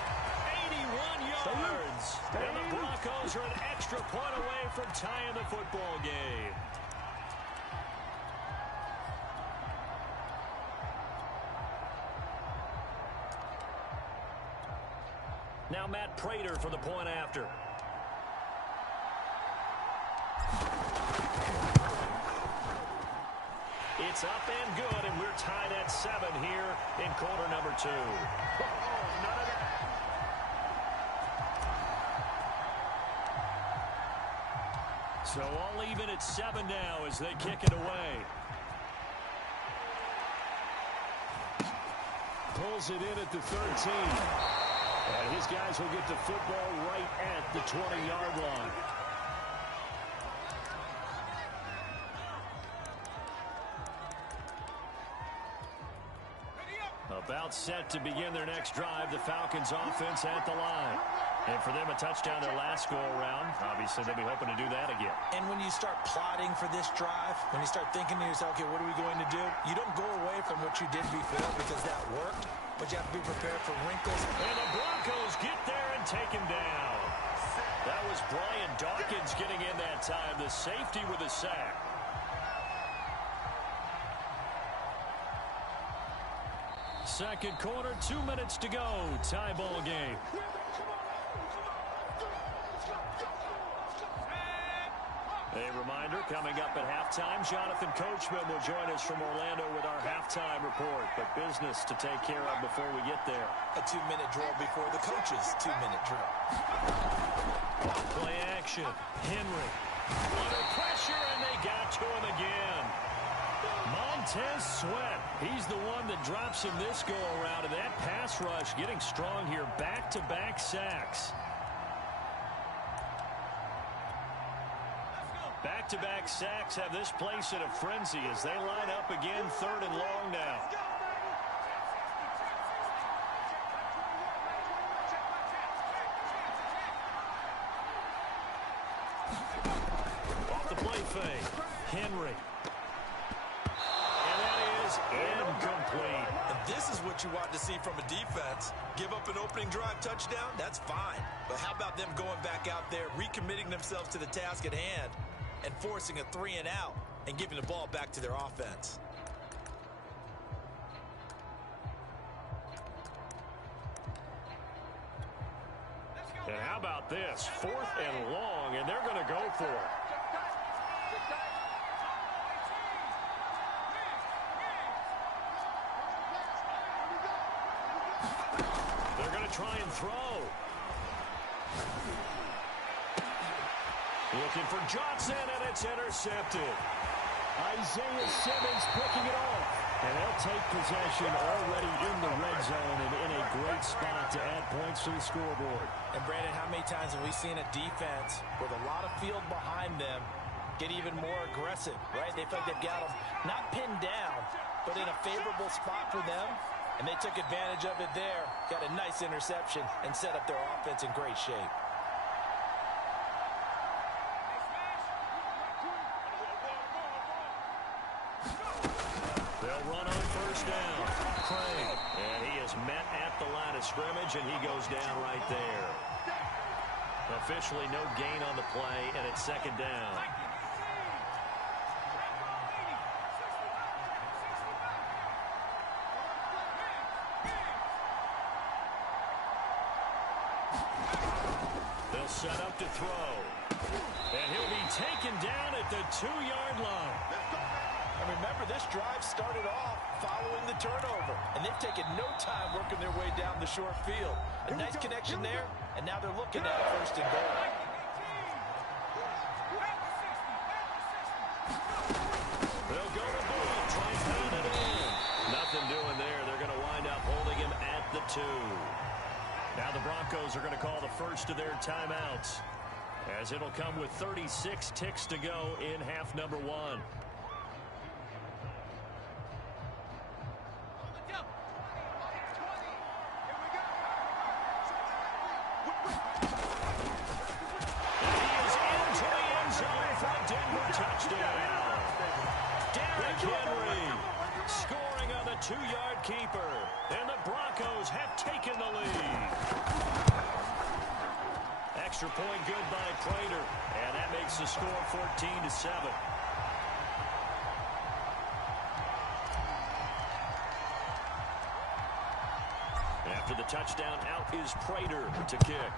81 yards. And the Broncos are an extra point away from tying the football game. Now Matt Prater for the point after. It's up and good, and we're tied at 7 here in quarter number 2. So all even at 7 now as they kick it away. Pulls it in at the 13. And his guys will get the football right at the 20-yard line. About set to begin their next drive, the Falcons offense at the line. And for them, a touchdown their last go-around. Obviously, they'll be hoping to do that again. And when you start plotting for this drive, when you start thinking to yourself, okay, what are we going to do? You don't go away from what you did before because that worked, but you have to be prepared for wrinkles. And the Broncos get there and take him down. That was Brian Dawkins getting in that time, the safety with a sack. Second quarter, 2 minutes to go. Tie ball game. A reminder, coming up at halftime, Jonathan Coachman will join us from Orlando with our halftime report. But business to take care of before we get there. A 2-minute drill before the coach's 2-minute drill. Play action. Henry. Under pressure, and they got to him again. Montez Sweat. He's the one that drops him this go-around. And that pass rush getting strong here. Back-to-back sacks. Back-to-back sacks have this place in a frenzy as they line up again, 3rd and long now. Off the play fake. Henry. And that is incomplete. And this is what you want to see from a defense. Give up an opening drive touchdown, that's fine. But how about them going back out there, recommitting themselves to the task at hand, and forcing a 3-and-out and giving the ball back to their offense. And how about this? 4th and long, and they're going to go for it. They're going to try and throw. Looking for Johnson, and it's intercepted. Isaiah Simmons picking it off. And they'll take possession already in the red zone and in a great spot to add points to the scoreboard. And, Brandon, how many times have we seen a defense with a lot of field behind them get even more aggressive, right? They feel like they've got them not pinned down, but in a favorable spot for them. And they took advantage of it there. Got a nice interception and set up their offense in great shape. They'll run on first down. Craig. And he is met at the line of scrimmage, and he goes down right there. Officially no gain on the play, and it's 2nd down. They'll set up to throw. And he'll be taken down at the 2-yard line. And remember, this drive started off following the turnover, and they've taken no time working their way down the short field. A nice connection there, and now they're looking at 1st and goal. 2. Now the Broncos are going to call the first of their timeouts, as it'll come with 36 ticks to go in half number 1. Two-yard keeper, and the Broncos have taken the lead. Extra point good by Prater, and that makes the score 14-7. After the touchdown, out is Prater to kick.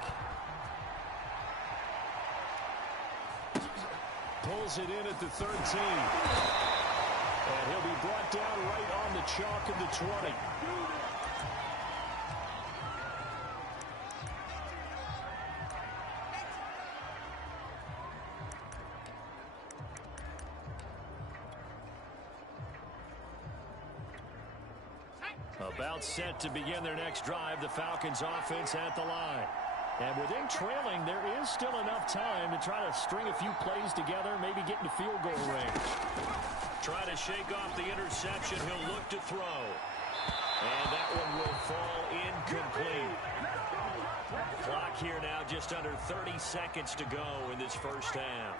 Pulls it in at the 13. And he'll be brought down right on the chalk of the 20. About set to begin their next drive, the Falcons offense at the line. And within trailing, there is still enough time to try to string a few plays together, maybe get into field goal range. Try to shake off the interception. He'll look to throw. And that one will fall incomplete. Clock here now, just under 30 seconds to go in this first half.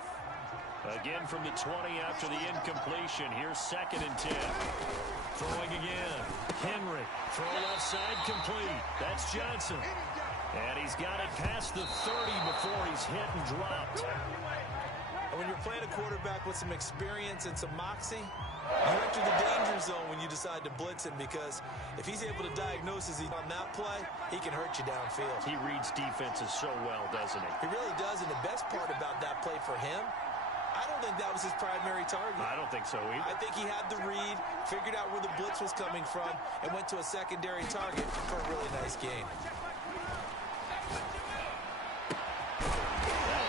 Again from the 20 after the incompletion. Here's 2nd and 10. Throwing again. Henry. Throw left side complete. That's Johnson. And he's got it past the 30 before he's hit and dropped. When you're playing a quarterback with some experience and some moxie, you enter the danger zone when you decide to blitz him, because if he's able to diagnose as he's on that play, he can hurt you downfield. He reads defenses so well, doesn't he? He really does, and the best part about that play for him, I don't think that was his primary target. I don't think so either. I think he had the read, figured out where the blitz was coming from, and went to a secondary target for a really nice gain.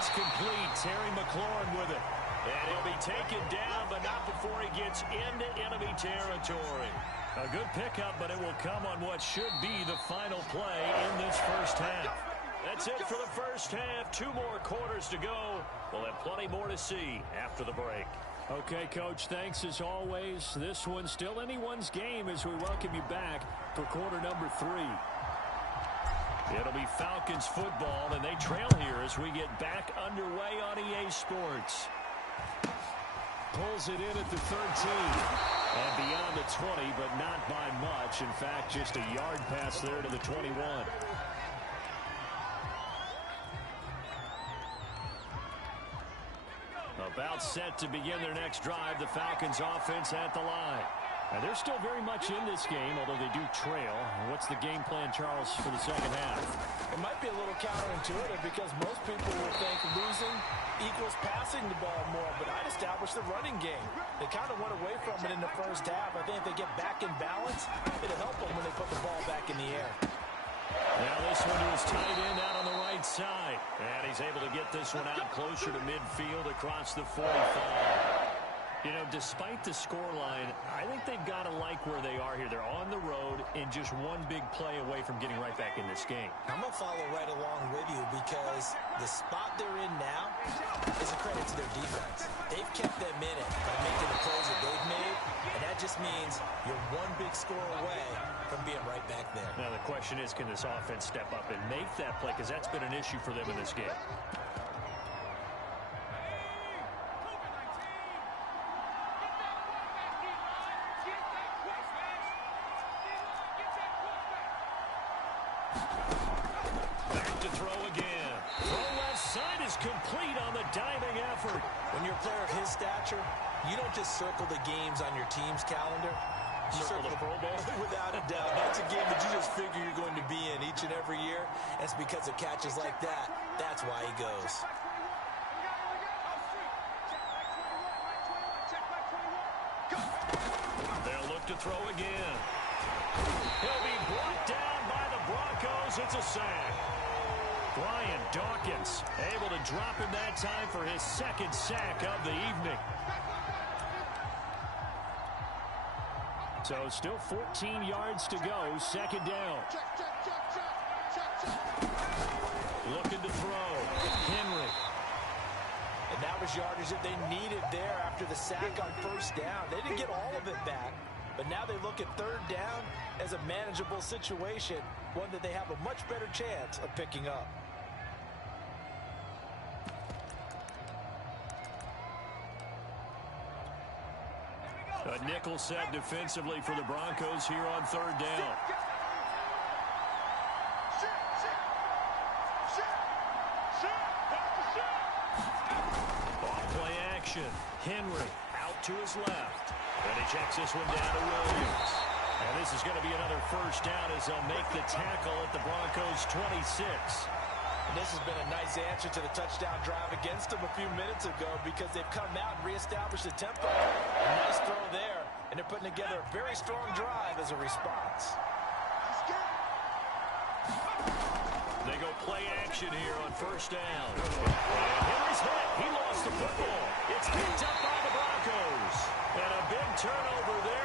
That's complete. Terry McLaurin with it. And he'll be taken down, but not before he gets into enemy territory. A good pickup, but it will come on what should be the final play in this first half. That's it for the first half. 2 more quarters to go. We'll have plenty more to see after the break. Okay, Coach, thanks as always. This one's still anyone's game as we welcome you back for quarter number 3. It'll be Falcons football, and they trail here as we get back underway on EA Sports. Pulls it in at the 13. And beyond the 20, but not by much. In fact, just a yard pass there to the 21. About set to begin their next drive, the Falcons offense at the line. And they're still very much in this game, although they do trail. What's the game plan, Charles, for the second half? It might be a little counterintuitive, because most people will think losing equals passing the ball more, but I'd establish the running game. They kind of went away from it in the first half. I think if they get back in balance, it'll help them when they put the ball back in the air. Now this one to his tight end out on the right side. And he's able to get this one out closer to midfield across the 45. You know, despite the scoreline, I think they've got to like where they are here. They're on the road and just one big play away from getting right back in this game. I'm going to follow right along with you, because the spot they're in now is a credit to their defense. They've kept them in it by making the plays that they've made, and that just means you're one big score away from being right back there. Now the question is, can this offense step up and make that play, because that's been an issue for them in this game. Back to throw again. Throw left side is complete on the diving effort. When you're a player of his stature, you don't just circle the games on your team's calendar. You circle the Pro Bowl? Without a doubt. That's a game that you just figure you're going to be in each and every year. And it's because of catches like that. That's why he goes. They'll look to throw again. He'll be brought down by the Broncos. It's a sack. Brian Dawkins able to drop him that time for his 2nd sack of the evening. So still 14 yards to go, second down. Looking to throw. Henry. And that was yardage that they needed there after the sack on first down. They didn't get all of it back, but now they look at third down as a manageable situation, one that they have a much better chance of picking up. A nickel set defensively for the Broncos here on third down. Off play action. Henry out to his left. And he checks this one down to Williams. And this is going to be another first down as they'll make the tackle at the Broncos 26. And this has been a nice answer to the touchdown drive against them a few minutes ago because they've come out and reestablished the tempo. A nice throw there, and they're putting together a very strong drive as a response. They go play action here on first down. And Henry's hit. He lost the football. It's picked up by the Broncos. And a big turnover there.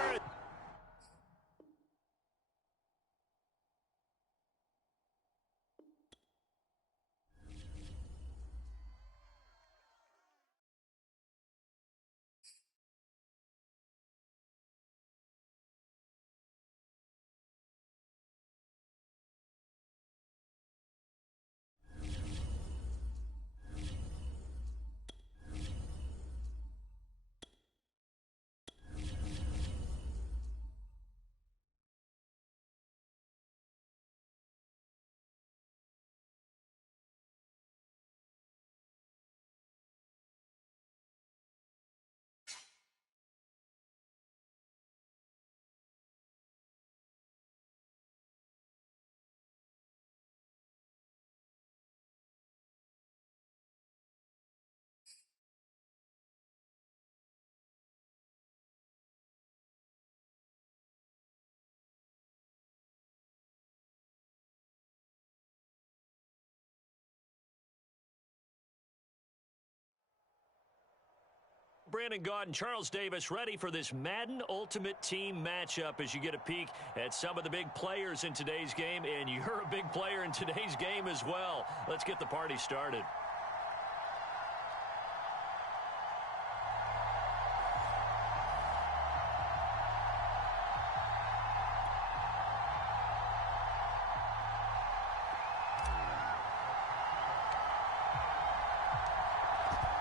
Brandon Gaudin and Charles Davis ready for this Madden Ultimate Team matchup as you get a peek at some of the big players in today's game, and you're a big player in today's game as well. Let's get the party started.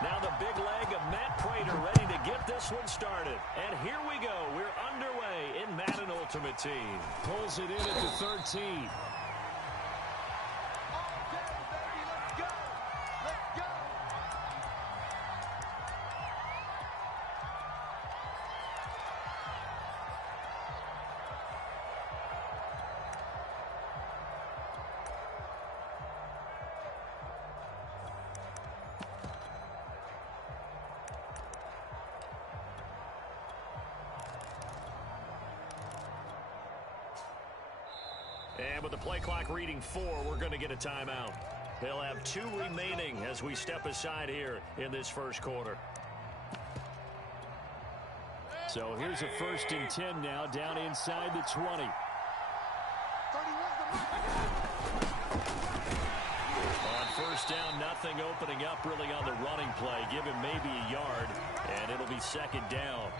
Now the big leg of Matt Prater ready to get this one started. And here we go. We're underway in Madden Ultimate Team. Pulls it in at the 13. And with the play clock reading 4, we're going to get a timeout. They'll have 2 remaining as we step aside here in this first quarter. So here's a 1st and 10 now, down inside the 20. On first down, nothing opening up really on the running play. Give him maybe a yard, and it'll be 2nd down.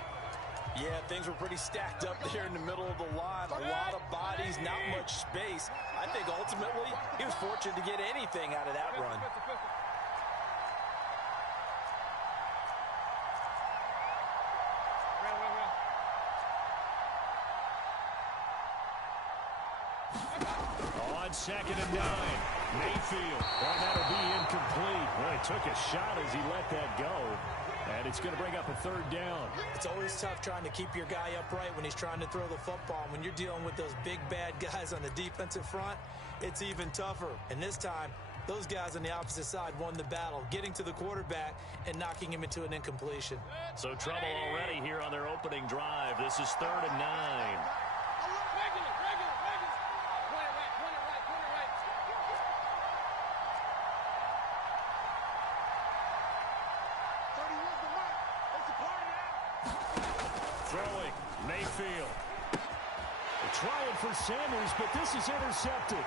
Yeah, things were pretty stacked up there in the middle of the line. A lot of bodies, not much space. I think ultimately he was fortunate to get anything out of that run. On 2nd and 9, Mayfield. Well, that'll be incomplete. Well, he took a shot as he let that go. And it's going to bring up a 3rd down. It's always tough trying to keep your guy upright when he's trying to throw the football. When you're dealing with those big, bad guys on the defensive front, it's even tougher. And this time, those guys on the opposite side won the battle, getting to the quarterback and knocking him into an incompletion. So trouble already here on their opening drive. This is 3rd and 9. Throwing, Mayfield. try it for Sanders, but this is intercepted.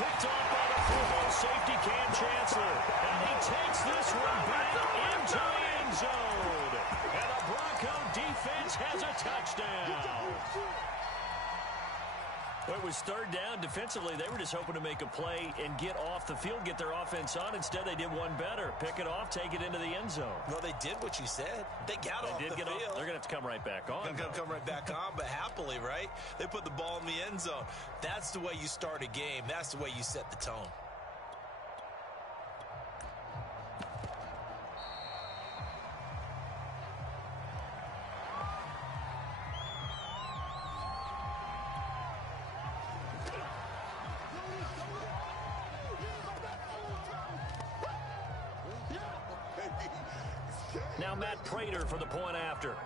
Picked off by the full safety Cam Chancellor. And he takes this one back into the end zone. And the Bronco defense has a touchdown. Well, it was third down. Defensively, they were just hoping to make a play and get off the field, get their offense on. Instead, they did one better. Pick it off, take it into the end zone. Well, they did what you said. They got off the field. They're going to have to come right back on. They're going to come right back on, but happily, right? They put the ball in the end zone. That's the way you start a game. That's the way you set the tone. Now Matt Prater for the point after.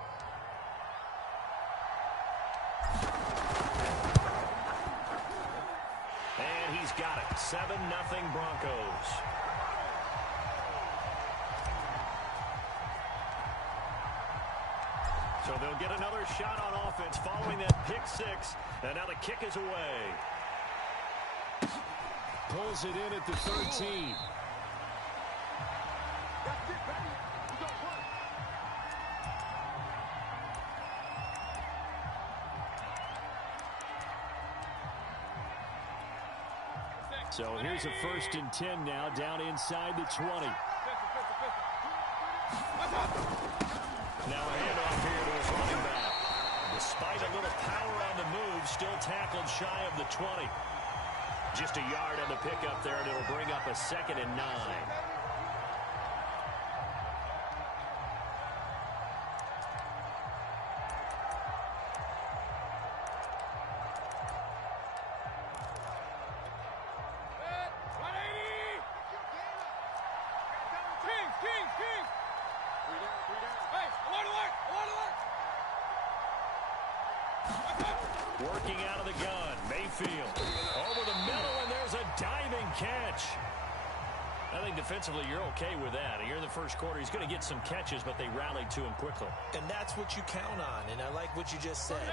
And he's got it. 7-0 Broncos. So they'll get another shot on offense following that pick six. And now the kick is away. Pulls it in at the 13. So here's a 1st and 10 now, down inside the 20. Now a handoff here to his running back. Despite a little power on the move, still tackled shy of the 20. Just a yard on the pickup there, and it'll bring up a 2nd and 9. Working out of the gun, Mayfield. Over the middle, and there's a diving catch. I think defensively you're okay with that. You're in the first quarter. He's going to get some catches, but they rallied to him quickly. And that's what you count on, and I like what you just said.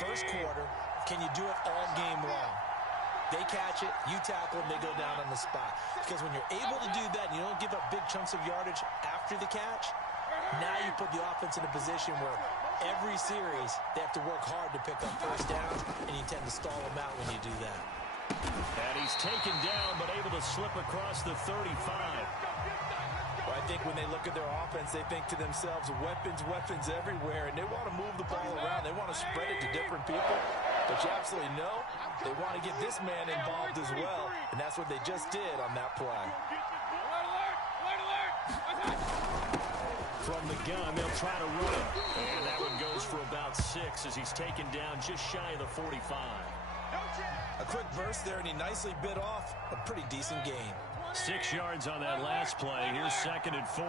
First quarter, can you do it all game long? They catch it, you tackle them, they go down on the spot. Because when you're able to do that and you don't give up big chunks of yardage after the catch, now you put the offense in a position where every series they have to work hard to pick up first downs, and you tend to stall them out when you do that. And he's taken down, but able to slip across the 35. Well, I think when they look at their offense, they think to themselves, weapons everywhere, and they want to move the ball around. They want to spread it to different people. But you absolutely know they want to get this man involved as well, and that's what they just did on that play. From the gun, they'll try to run it. And that one goes for about 6 as he's taken down just shy of the 45. A quick burst there, and he nicely bit off a pretty decent gain. 6 yards on that last play. Here's 2nd and 4.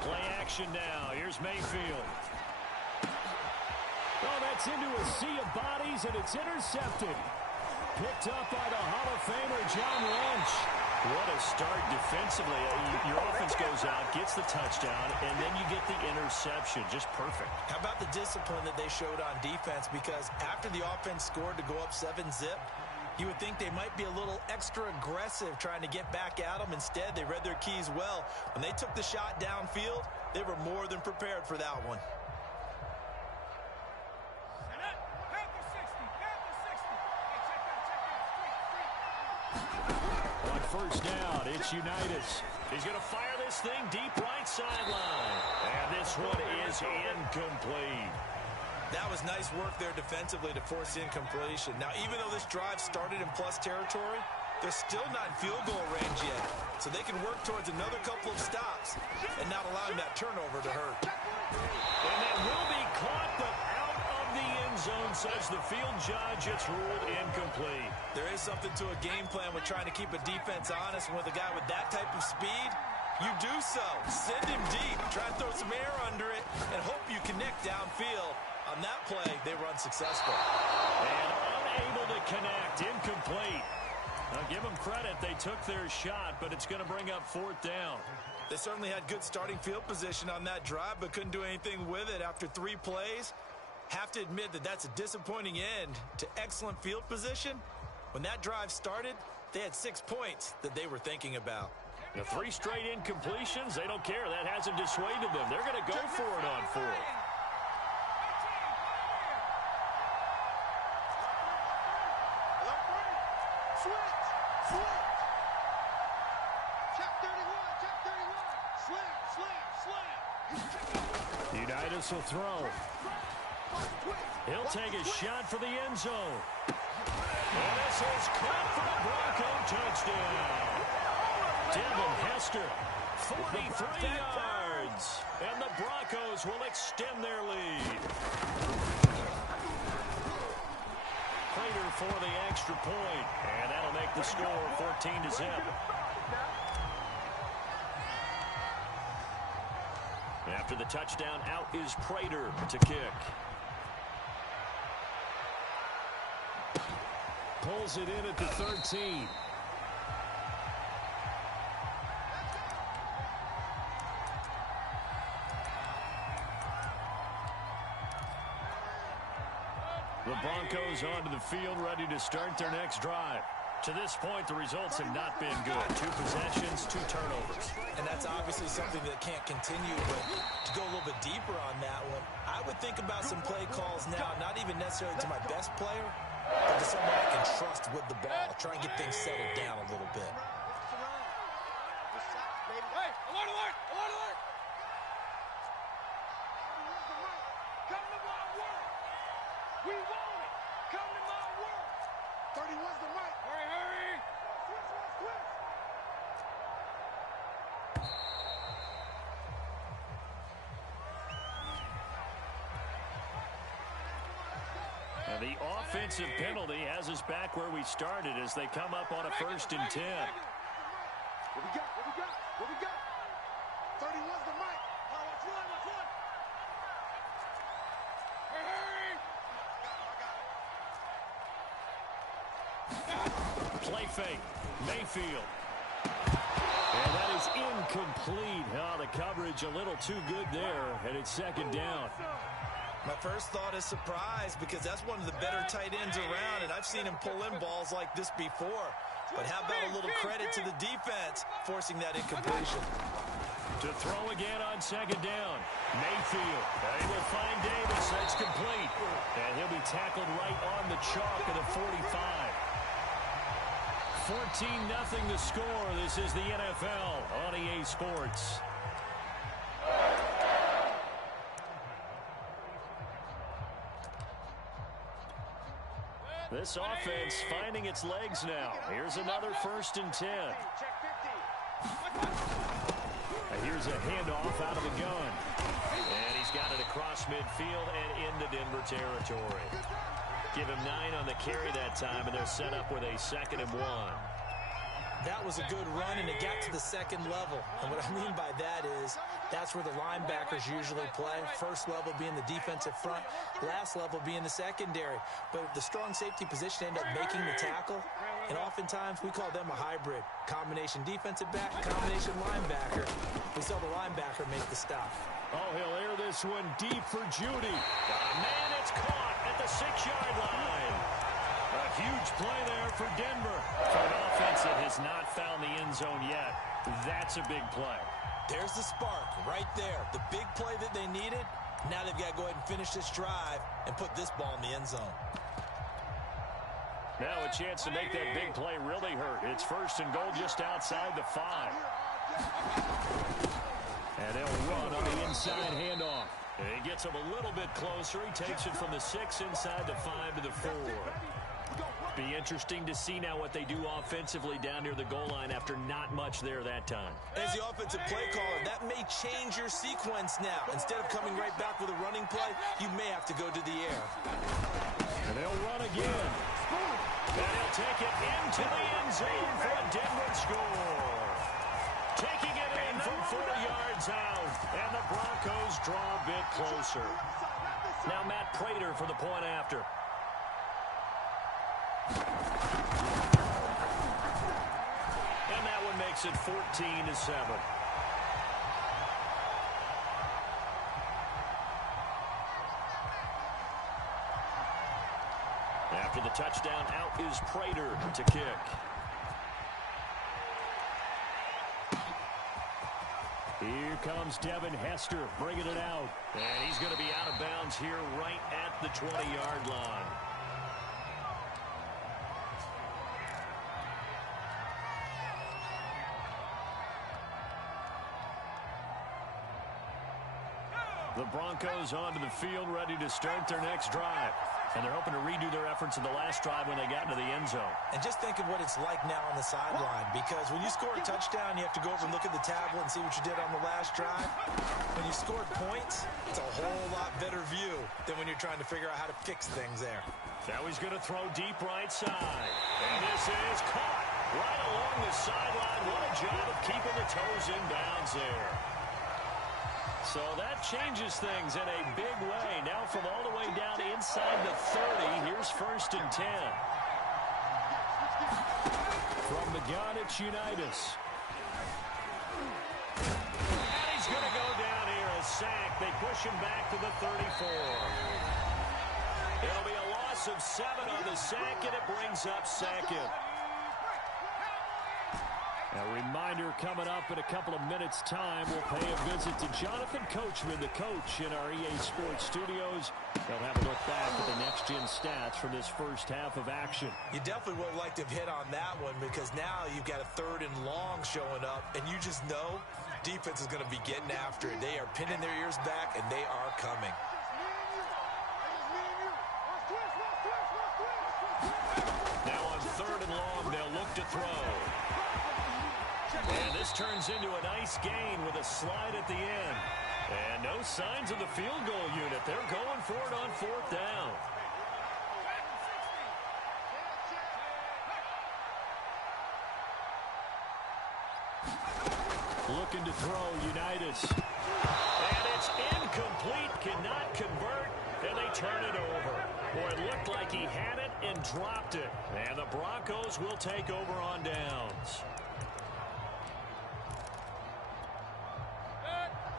Play action now. Here's Mayfield. Oh, that's into a sea of bodies, and it's intercepted. Picked up by the Hall of Famer, John Lynch. What a start defensively. Your offense goes out, gets the touchdown, and then you get the interception. Just perfect. How about the discipline that they showed on defense? Because after the offense scored to go up 7-zip, you would think they might be a little extra aggressive trying to get back at them. Instead, they read their keys well. When they took the shot downfield, they were more than prepared for that one. On first down, it's Unitas. He's going to fire this thing deep right sideline. And this one is incomplete. That was nice work there defensively to force incompletion. Now, even though this drive started in plus territory, they're still not in field goal range yet. So they can work towards another couple of stops and not allowing that turnover to hurt. And that will be caught, but out of the end zone, says the field judge. It's ruled incomplete. There is something to a game plan with trying to keep a defense honest. And with a guy with that type of speed, you do so. Send him deep. Try and throw some air under it and hope you connect downfield. On that play, they were unsuccessful. And unable to connect. Incomplete. I'll give them credit. They took their shot, but it's going to bring up 4th down. They certainly had good starting field position on that drive, but couldn't do anything with it after 3 plays. Have to admit that that's a disappointing end to excellent field position. When that drive started, they had 6 points that they were thinking about. The 3 straight incompletions, they don't care. That hasn't dissuaded them. They're going to go for it on 4th. Unitas will throw. He'll take a shot for the end zone. And this is caught for a Bronco touchdown. Devin Hester, 43 yards. And the Broncos will extend their lead. Prater for the extra point. And that'll make the score 14-0. After the touchdown, out is Prater to kick. Pulls it in at the 13. The Broncos onto the field, ready to start their next drive. To this point, the results have not been good. 2 possessions, 2 turnovers. And that's obviously something that can't continue, but to go a little bit deeper on that one, I would think about some play calls now, not even necessarily to my best player, but to someone I can trust with the ball. Try and get things settled down a little bit. Hey, alert, alert, alert, alert! Come to my work! We want it! Come to my work! 31's the mic! Hurry, hurry! Switch! And the offensive penalty has us back where we started as they come up on a 1st and 10. What we got? What we got? What we got? 31's the mic. Watch one, watch one. Hurry! Play fake. Mayfield. And that is incomplete. Oh, the coverage a little too good there, and it's 2nd down. My first thought is surprise because that's one of the better tight ends around, and I've seen him pull in balls like this before. But how about a little credit to the defense forcing that incompletion? To throw again on 2nd down. Mayfield. They will find Davis. That's complete. And he'll be tackled right on the chalk of the 45. 14-0 the score. This is the NFL on EA Sports. This offense finding its legs now. Here's another 1st and 10. Here's a handoff out of the gun. And he's got it across midfield and into Denver territory. Give him 9 on the carry that time, and they're set up with a 2nd and 1. That was a good run, and it got to the 2nd level. And what I mean by that is that's where the linebackers usually play. First level being the defensive front, last level being the secondary. But the strong safety position ended up making the tackle, and oftentimes we call them a hybrid. Combination defensive back, combination linebacker. We saw the linebacker make the stop. Oh, he'll air this one deep for Judy. Man, it's caught at the 6-yard line. A huge play there for Denver. For an offense that has not found the end zone yet, that's a big play. There's the spark right there. The big play that they needed. Now they've got to go ahead and finish this drive and put this ball in the end zone. Now a chance to make that big play really hurt. It's 1st and goal just outside the 5. And they'll run on the inside handoff. And he gets him a little bit closer. He takes it from the 6 inside the 5 to the 4. Be interesting to see now what they do offensively down near the goal line after not much there that time. As the offensive play caller, that may change your sequence now. Instead of coming right back with a running play, you may have to go to the air. And they'll run again. And he'll take it into the end zone for a Denver score. Taking it in from 4 yards out. And the Broncos draw a bit closer. Now Matt Prater for the point after. makes it 14-7. After the touchdown, out is Prater to kick. Here comes Devin Hester bringing it out. And he's going to be out of bounds here right at the 20-yard line. The Broncos onto the field ready to start their next drive. And they're hoping to redo their efforts in the last drive when they got into the end zone. And just think of what it's like now on the sideline, because when you score a touchdown, you have to go over and look at the tablet and see what you did on the last drive. When you scored points, it's a whole lot better view than when you're trying to figure out how to fix things there. Now he's going to throw deep right side. And this is caught right along the sideline. What a job of keeping the toes in bounds there. So that changes things in a big way. Now from all the way down inside the 30, here's 1st and 10. From the Gaunich Unitas. And he's going to go down here, a sack. They push him back to the 34. It'll be a loss of 7 on the sack, and it brings up 2nd. A reminder coming up in a couple of minutes' time. We'll pay a visit to Jonathan Coachman, the coach in our EA Sports studios. They'll have a look back at the next-gen stats from this first half of action. You definitely would like to have hit on that one, because now you've got a 3rd and long showing up, and you just know defense is going to be getting after it. They are pinning their ears back, and they are coming. Now on 3rd and long, they'll look to throw. And this turns into a nice gain with a slide at the end. And no signs of the field goal unit. They're going for it on 4th down. Looking to throw, Unitas. And it's incomplete, cannot convert, and they turn it over. Boy, it looked like he had it and dropped it. And the Broncos will take over on downs.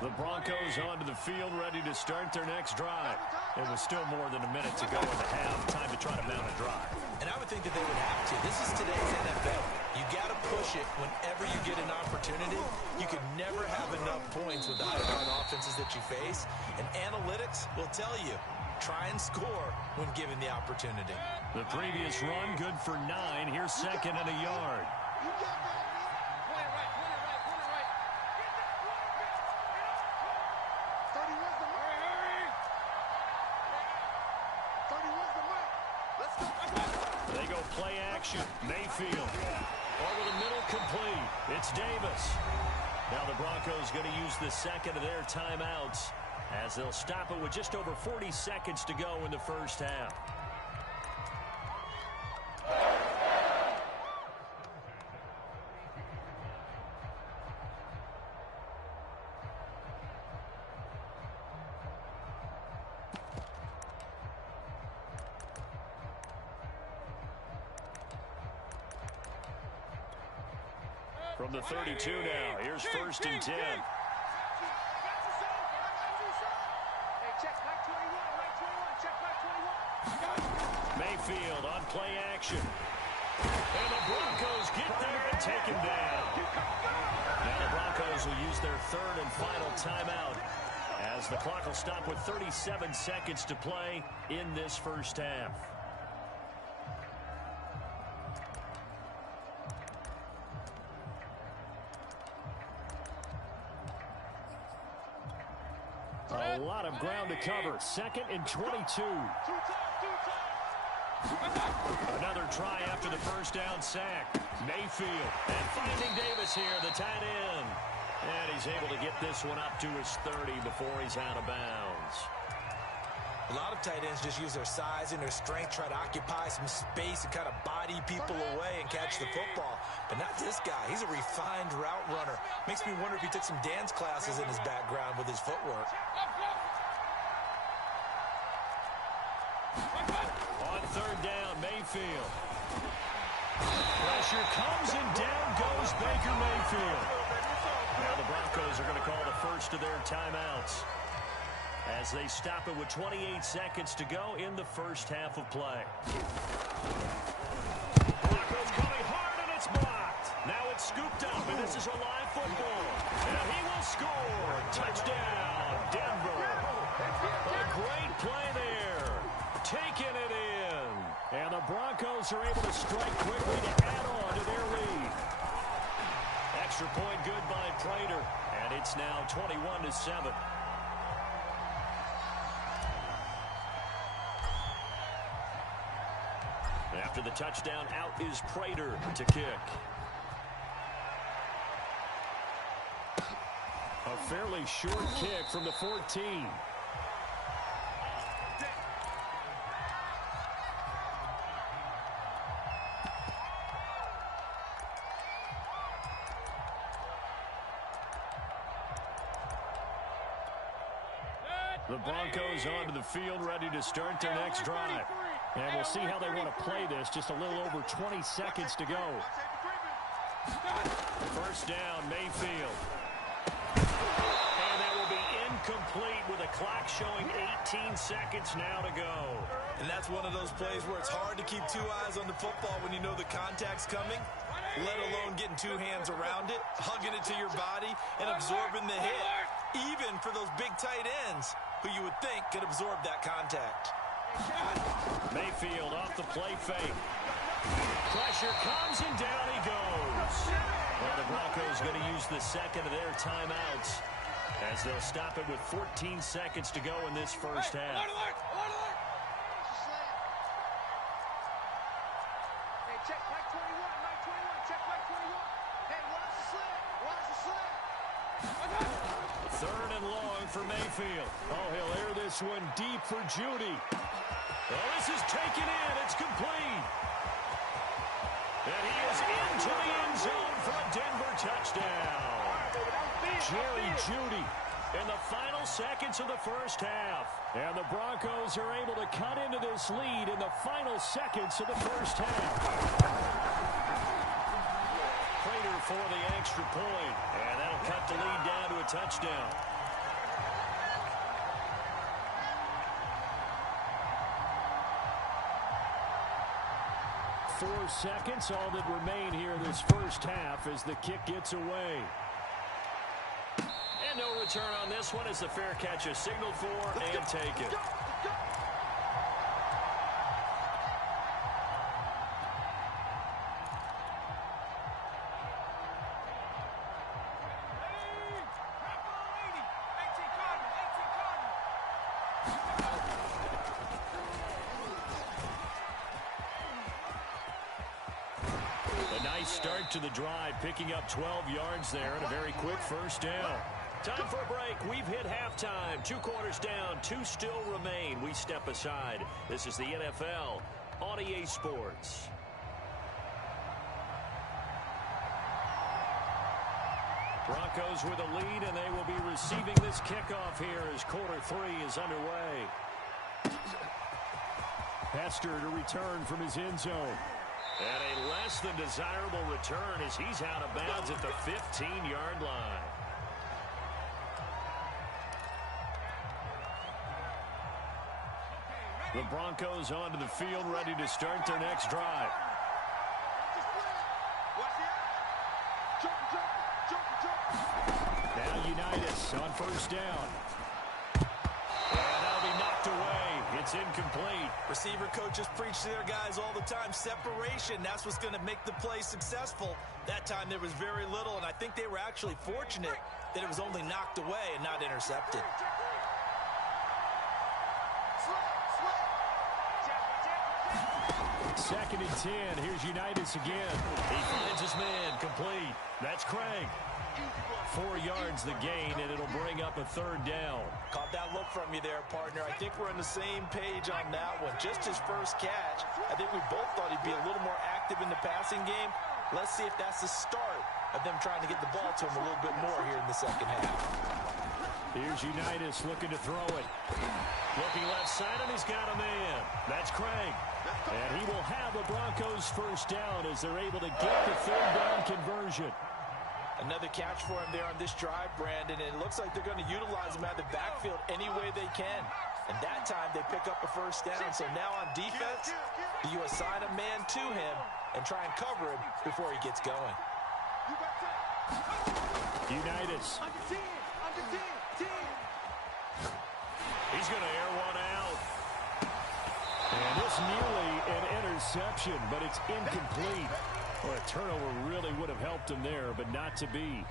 The Broncos onto the field ready to start their next drive. It was still more than a minute to go in the half. Time to try to mount a drive. And I would think that they would have to. This is today's NFL. You got to push it whenever you get an opportunity. You can never have enough points with the high-powered offenses that you face. And analytics will tell you, try and score when given the opportunity. The previous run, good for 9. Here's 2nd and a yard. They go play action. Mayfield. Over the middle, complete. It's Davis. Now the Broncos going to use the 2nd of their timeouts as they'll stop it with just over 40 seconds to go in the first half. From the 32 now, here's 1st and 10. Mayfield on play action. And the Broncos get there and take him down. Now the Broncos will use their 3rd and final timeout as the clock will stop with 37 seconds to play in this first half. A lot of ground to cover. 2nd and 22. Another try after the first down sack. Mayfield. And finding Davis here, the tight end. And he's able to get this one up to his 30 before he's out of bounds. A lot of tight ends just use their size and their strength, try to occupy some space and kind of body people away and catch the football. But not this guy. He's a refined route runner. Makes me wonder if he took some dance classes in his background with his footwork. On 3rd down, Mayfield. Pressure comes and down goes Baker Mayfield. Now the Broncos are going to call the first of their timeouts as they stop it with 28 seconds to go in the first half of play. Broncos coming hard and it's blocked. Now it's scooped up and this is a live football. And he will score. Touchdown, Denver. A great play there. Taking it in. And the Broncos are able to strike quickly to add on to their lead. Extra point good by Prater. And it's now 21-7. After the touchdown, out is Prater to kick. A fairly short kick from the 14. The Broncos onto the field, ready to start their next drive. And we'll see how they want to play this. Just a little over 20 seconds to go. First down, Mayfield. And that will be incomplete with a clock showing 18 seconds now to go. And that's one of those plays where it's hard to keep two eyes on the football when you know the contact's coming, let alone getting two hands around it, hugging it to your body, and absorbing the hit. Even for those big tight ends who you would think could absorb that contact. Mayfield off the play fake. Pressure comes and down he goes. Well, the Broncos going to use the second of their timeouts as they'll stop it with 14 seconds to go in this first half. Hey, check Mike 21, Mike 21, check Mike 21. Hey, watch the slant, watch the slant. Third and long for Mayfield. Oh, he'll air this one deep for Judy. Oh, this is taken in. It's complete. And he is into the end zone for a Denver touchdown. Jerry Judy in the final seconds of the first half. And the Broncos are able to cut into this lead in the final seconds of the first half. Prater for the extra point. And that'll cut the lead down to a touchdown. 4 seconds, all that remain here in this first half as the kick gets away. And no return on this one as the fair catch is signaled for and taken. Start to the drive, picking up 12 yards there and a very quick first down. Time for a break. We've hit halftime. 2 quarters down, 2 still remain. We step aside. This is the NFL on EA Sports. Broncos with a lead, and they will be receiving this kickoff here as quarter 3 is underway. Hester to return from his end zone. And a less than desirable return as he's out of bounds at the 15-yard line. The Broncos onto the field, ready to start their next drive. Now Unitas on first down. And that'll be knocked away. It's incomplete. Receiver coaches preach to their guys all the time. Separation, that's what's going to make the play successful. That time there was very little, and I think they were actually fortunate that it was only knocked away and not intercepted. Second and 10. Here's Unitas again. He finds his man complete. That's Craig. 4 yards the gain, and it'll bring up a third down. Caught that look from you there, partner. I think we're on the same page on that one. Just his first catch. I think we both thought he'd be a little more active in the passing game. Let's see if that's the start of them trying to get the ball to him a little bit more here in the second half. Here's Unitas looking to throw it. Looking left side, and he's got a man. That's Craig. And he will have the Broncos first down as they're able to get the third down conversion. Another catch for him there on this drive, Brandon. And it looks like they're going to utilize him out of the backfield any way they can. And that time they pick up a first down. So now on defense, you assign a man to him and try and cover him before he gets going. Unitas. He's going to air one out. And this nearly an interception, but it's incomplete. Well, a turnover really would have helped him there, but not to be.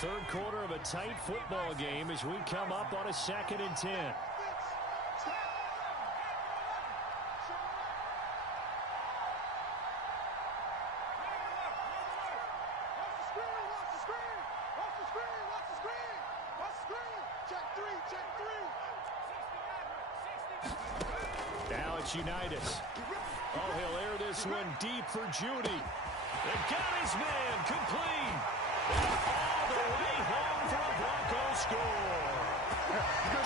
Third quarter of a tight football game as we come up on a 2nd and 10. Now it's Unitas. Oh, he'll air this one deep for Judy. They got his man complete. And all the way home for a Broncos score.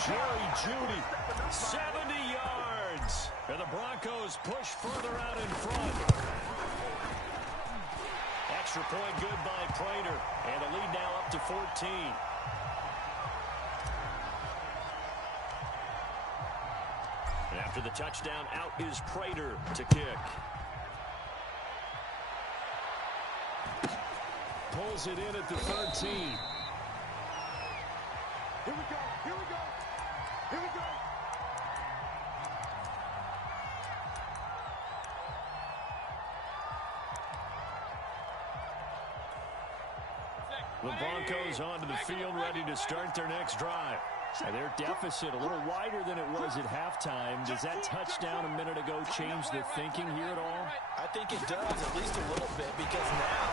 Jerry Judy, 70 yards. And the Broncos push further out in front. Extra point good by Prater. And the lead now up to 14. After the touchdown, out is Prater to kick. Pulls it in at the 13. Here we go. Here we go. Here we go. The Broncos onto the field, ready to start their next drive. And their deficit a little wider than it was at halftime. Does that touchdown a minute ago change the thinking here at all? I think it does, at least a little bit, because now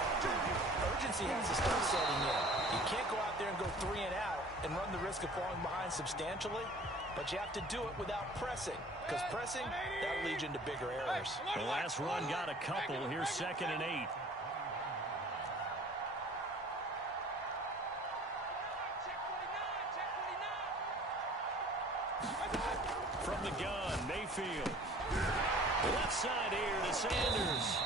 urgency has to start setting in. You can't go out there and go 3 and out and run the risk of falling behind substantially, but you have to do it without pressing, because pressing, that'll lead you into bigger errors. The last run got a couple. Here's 2nd and 8. From the gun, Mayfield. Left side here to Sanders.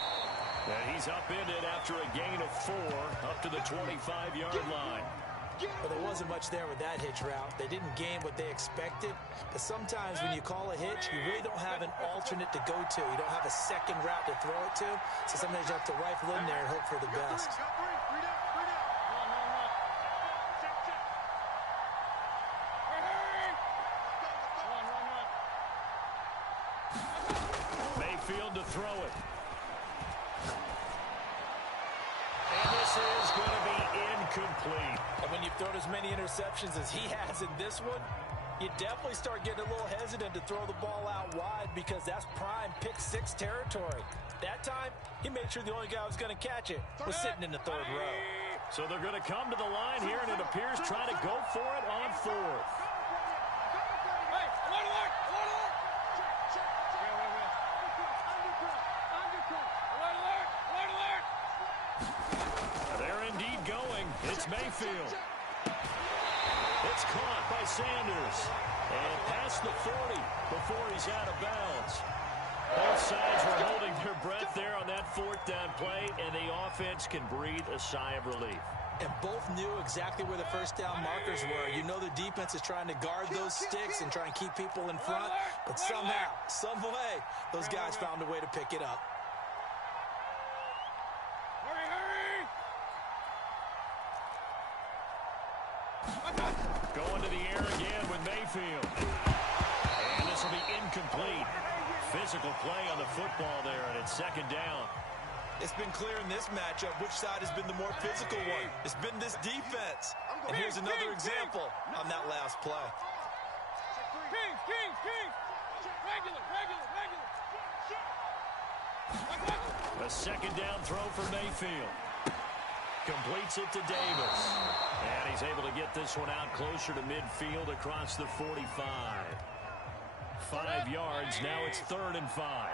And he's upended after a gain of 4 up to the 25-yard line. But there wasn't much there with that hitch route. They didn't gain what they expected. But sometimes when you call a hitch, you really don't have an alternate to go to. You don't have a second route to throw it to. So sometimes you have to rifle in there and hope for the best. Mayfield to throw it. And this is going to be incomplete. And when you've thrown as many interceptions as he has in this one, you definitely start getting a little hesitant to throw the ball out wide because that's prime pick-6 territory. That time, he made sure the only guy who was going to catch it was sitting in the 3rd row. So they're going to come to the line here, and it appears trying to go for it on 4th. They're indeed going. It's Mayfield. It's caught by Sanders. And past the 40 before he's out of bounds. Both sides were holding their breath there on that 4th down play, and the offense can breathe a sigh of relief. And both knew exactly where the first down markers were. You know the defense is trying to guard those sticks and try and keep people in front. But somehow, some way, those guys found a way to pick it up. Going to the air again with Mayfield. And this will be incomplete. Physical play on the football there, and it's 2nd down. It's been clear in this matchup which side has been the more physical one. It's been this defense. And here's another example on that last play. A 2nd down throw for Mayfield. Completes it to Davis. And he's able to get this one out closer to midfield across the 45. 5 yards. Now it's 3rd and 5.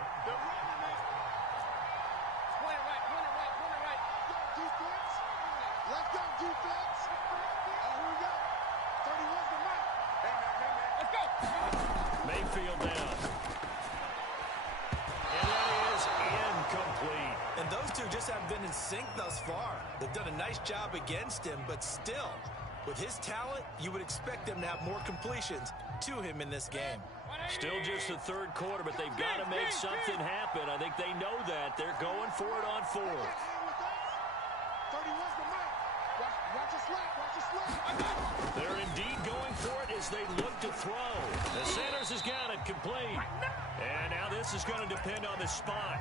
Mayfield down. And that is incomplete. And those two just haven't been in sync thus far. They've done a nice job against him, but still, with his talent, you would expect them to have more completions to him in this game. Still just the third quarter, but they've got to make something happen. I think they know that. They're going for it on fourth. They're indeed going for it as they look to throw. The Sanders has got it complete. And now this is going to depend on the spot.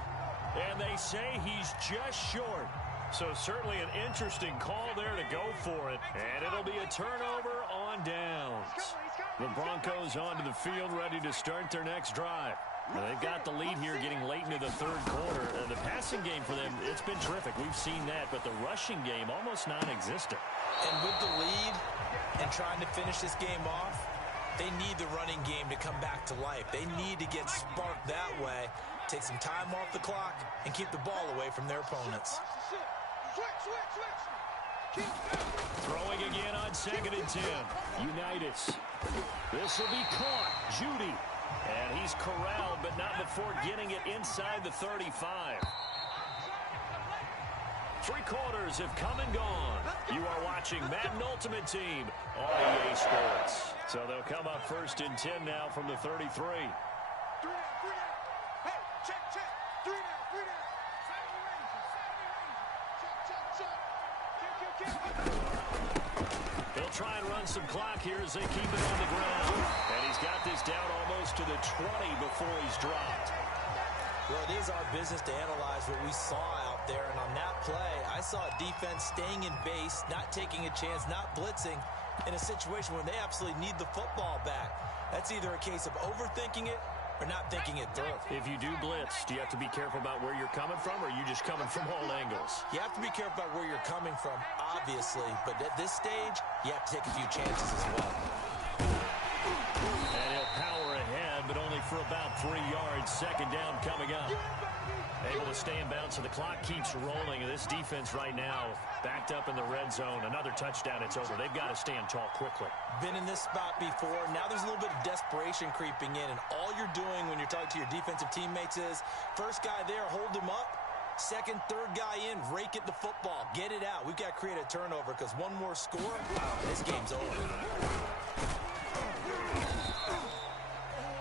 And they say he's just short. So certainly an interesting call there to go for it. And it'll be a turnover on downs. The Broncos onto the field ready to start their next drive. Now they've got the lead here getting late into the third quarter. The passing game for them, it's been terrific. We've seen that, but the rushing game almost non-existent. And with the lead and trying to finish this game off, they need the running game to come back to life. They need to get sparked that way, take some time off the clock, and keep the ball away from their opponents. Throwing again on 2nd and 10. Unitas. This will be caught. Judy. And he's corralled, but not before getting it inside the 35. 3 quarters have come and gone. You are watching Madden Ultimate Team on EA Sports. So they'll come up 1st and 10 now from the 33. They'll try and run some clock here as they keep it on the ground. And he's got this down almost to the 20 before he's dropped. Well, it is our business to analyze what we saw out there. And on that play, I saw a defense staying in base, not taking a chance, not blitzing in a situation where they absolutely need the football back. That's either a case of overthinking it or not thinking it through. If you do blitz, do you have to be careful about where you're coming from, or are you just coming from all angles? You have to be careful about where you're coming from, obviously. But at this stage, you have to take a few chances as well. And he'll power ahead, but only for about 3 yards. 2nd down coming up. Able to stay in bounds, so the clock keeps rolling. And this defense right now backed up in the red zone. Another touchdown, it's over. They've got to stand tall quickly. Been in this spot before. Now there's a little bit of desperation creeping in. And all you're doing when you're talking to your defensive teammates is, first guy there, hold him up. 2nd, 3rd guy in, rake at the football. Get it out. We've got to create a turnover because one more score, this game's over.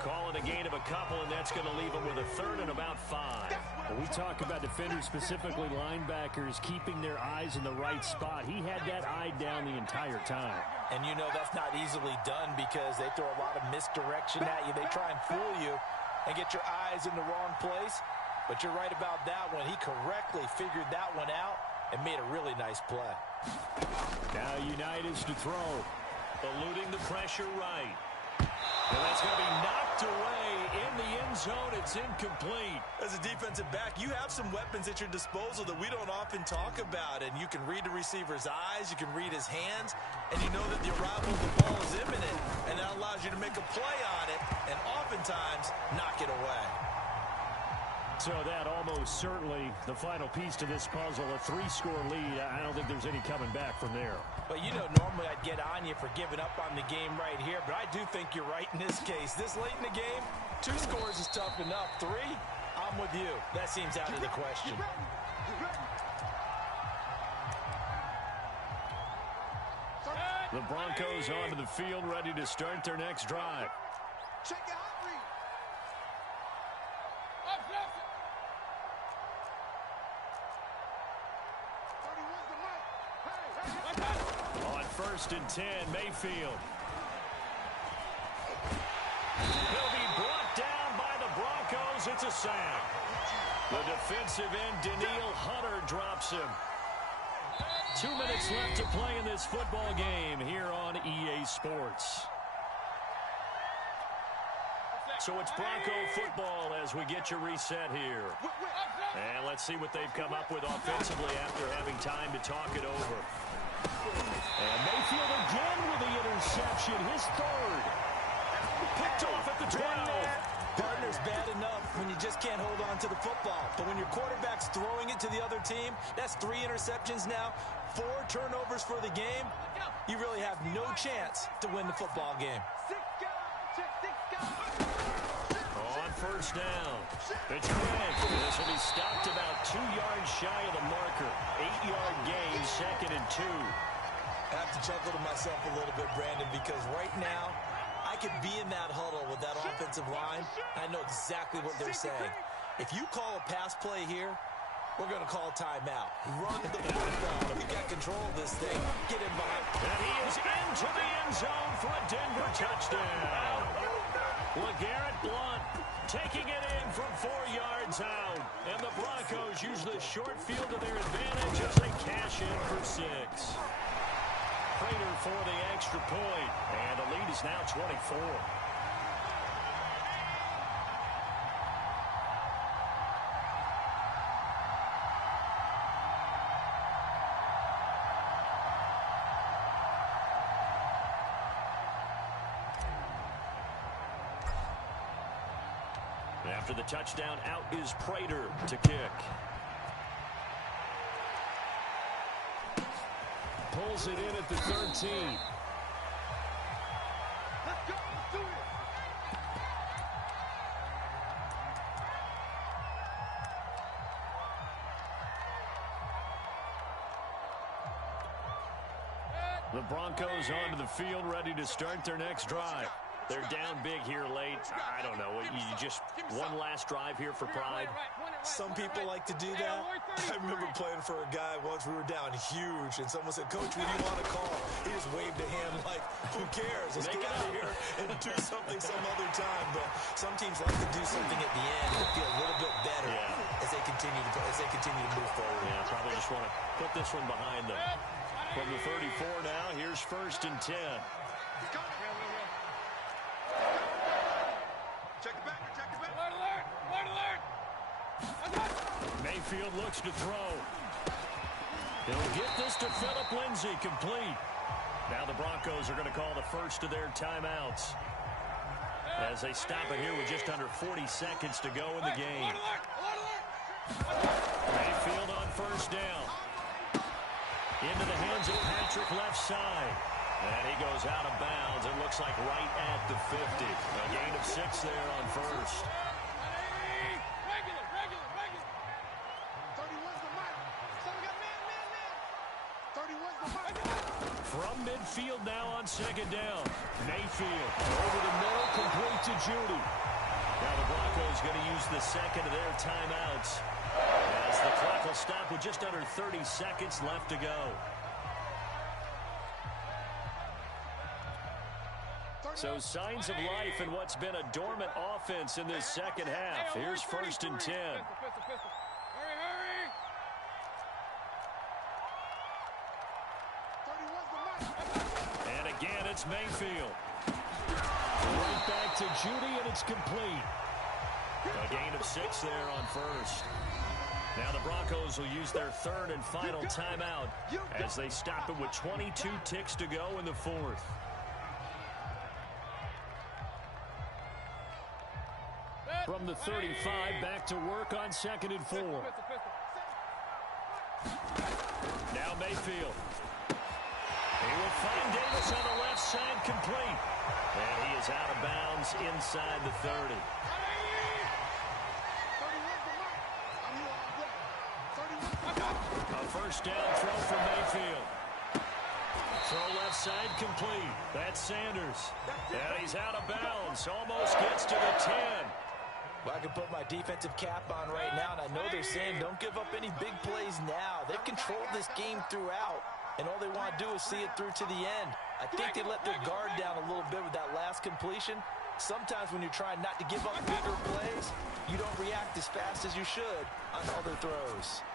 Calling a gain of a couple, and that's going to leave them with a 3rd and about 5. When we talk about defenders, specifically linebackers, keeping their eyes in the right spot. He had that eye down the entire time. And you know that's not easily done because they throw a lot of misdirection at you. They try and fool you and get your eyes in the wrong place. But you're right about that one. He correctly figured that one out and made a really nice play. Now Unitas to throw. Eluding the pressure right. And that's going to be knocked away in the end zone. It's incomplete. As a defensive back, you have some weapons at your disposal that we don't often talk about. And you can read the receiver's eyes, you can read his hands, and you know that the arrival of the ball is imminent. And that allows you to make a play on it and oftentimes knock it away. So that almost certainly the final piece to this puzzle, a 3-score lead. I don't think there's any coming back from there. But you know, normally I'd get on you for giving up on the game right here, but I do think you're right in this case. This late in the game, 2 scores is tough enough. 3, I'm with you. That seems out of the question. The Broncos onto the field ready to start their next drive. Check it out. On 1st and 10, Mayfield. He'll be brought down by the Broncos. It's a sack. The defensive end, Danielle Hunter, drops him. 2 minutes left to play in this football game here on EA Sports. So it's Bronco football as we get your reset here. And let's see what they've come up with offensively after having time to talk it over. And Mayfield again with the interception, his 3rd. Picked off at the 12. Partner's bad enough when you just can't hold on to the football. But when your quarterback's throwing it to the other team, that's 3 interceptions now, 4 turnovers for the game. You really have no chance to win the football game. 6 guys, check 6 On first down, it's Craig. This will be stopped about 2 yards shy of the marker. 8-yard gain, 2nd and 2. I have to chuckle to myself a little bit, Brandon, because right now I could be in that huddle with that offensive line. I know exactly what they're saying. If you call a pass play here, we're going to call timeout. Run the football. We got control of this thing. Get him behind. And he is into the end zone for a Denver touchdown. LeGarrette Blount taking it in from 4 yards out. And the Broncos use the short field to their advantage as they cash in for 6. Prater for the extra point. And the lead is now 24. After the touchdown, out is Prater to kick. Pulls it in at the 13. Let's go. Let's do it. The Broncos onto the field, ready to start their next drive. They're down big here late. I don't know. You just one last drive here for pride. Some people like to do that. I remember playing for a guy once. We were down huge, and someone said, "Coach, what do you want to call?" He just waved a hand like, "Who cares? Let's get out of here and do something some other time." But some teams like to do something at the end to feel a little bit better as they continue to move forward. Yeah, probably just want to put this one behind them. From the 34 now, here's 1st and 10. Check it back. Check it back. Alert. Mayfield looks to throw. He'll get this to Phillip Lindsay, complete. Now the Broncos are going to call the first of their timeouts as they stop it here with just under 40 seconds to go in the game. Mayfield on first down. Into the hands of Patrick left side. And he goes out of bounds. It looks like right at the 50. A gain of 6 there on first. From midfield now on 2nd down. Mayfield over the middle, complete to Judy. Now the Broncos going to use the 2nd of their timeouts as the clock will stop with just under 30 seconds left to go. So signs of life in what's been a dormant offense in this second half. Here's 1st and 10. And again, it's Mayfield. Right back to Judy, and it's complete. A gain of 6 there on first. Now the Broncos will use their 3rd and final timeout as they stop it with 22 ticks to go in the 4th. From the 35, back to work on 2nd and 4. Now Mayfield. He will find Davis on the left side, complete. And he is out of bounds inside the 30. A first down throw for Mayfield. Throw left side, complete. That's Sanders. And he's out of bounds. Almost gets to the 10. Well, I can put my defensive cap on right now, and I know they're saying don't give up any big plays now. They've controlled this game throughout, and all they want to do is see it through to the end. I think they let their guard down a little bit with that last completion. Sometimes when you're trying not to give up bigger plays, you don't react as fast as you should on other throws.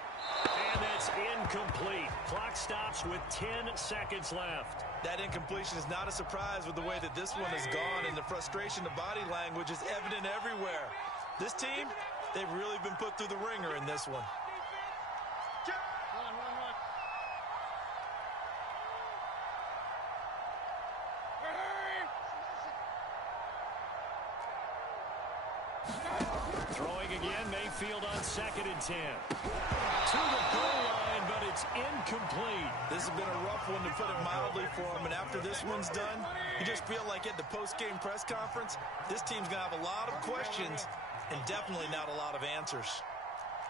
And it's incomplete. Clock stops with 10 seconds left. That incompletion is not a surprise with the way that this one has gone, and the frustration, the body language is evident everywhere. This team, they've really been put through the ringer in this one. Throwing again, Mayfield on 2nd and 10. To the goal line, but It's incomplete. This has been a rough one, to put it mildly, for him. And after this one's done, you just feel like at the post-game press conference, this team's going to have a lot of questions and definitely not a lot of answers.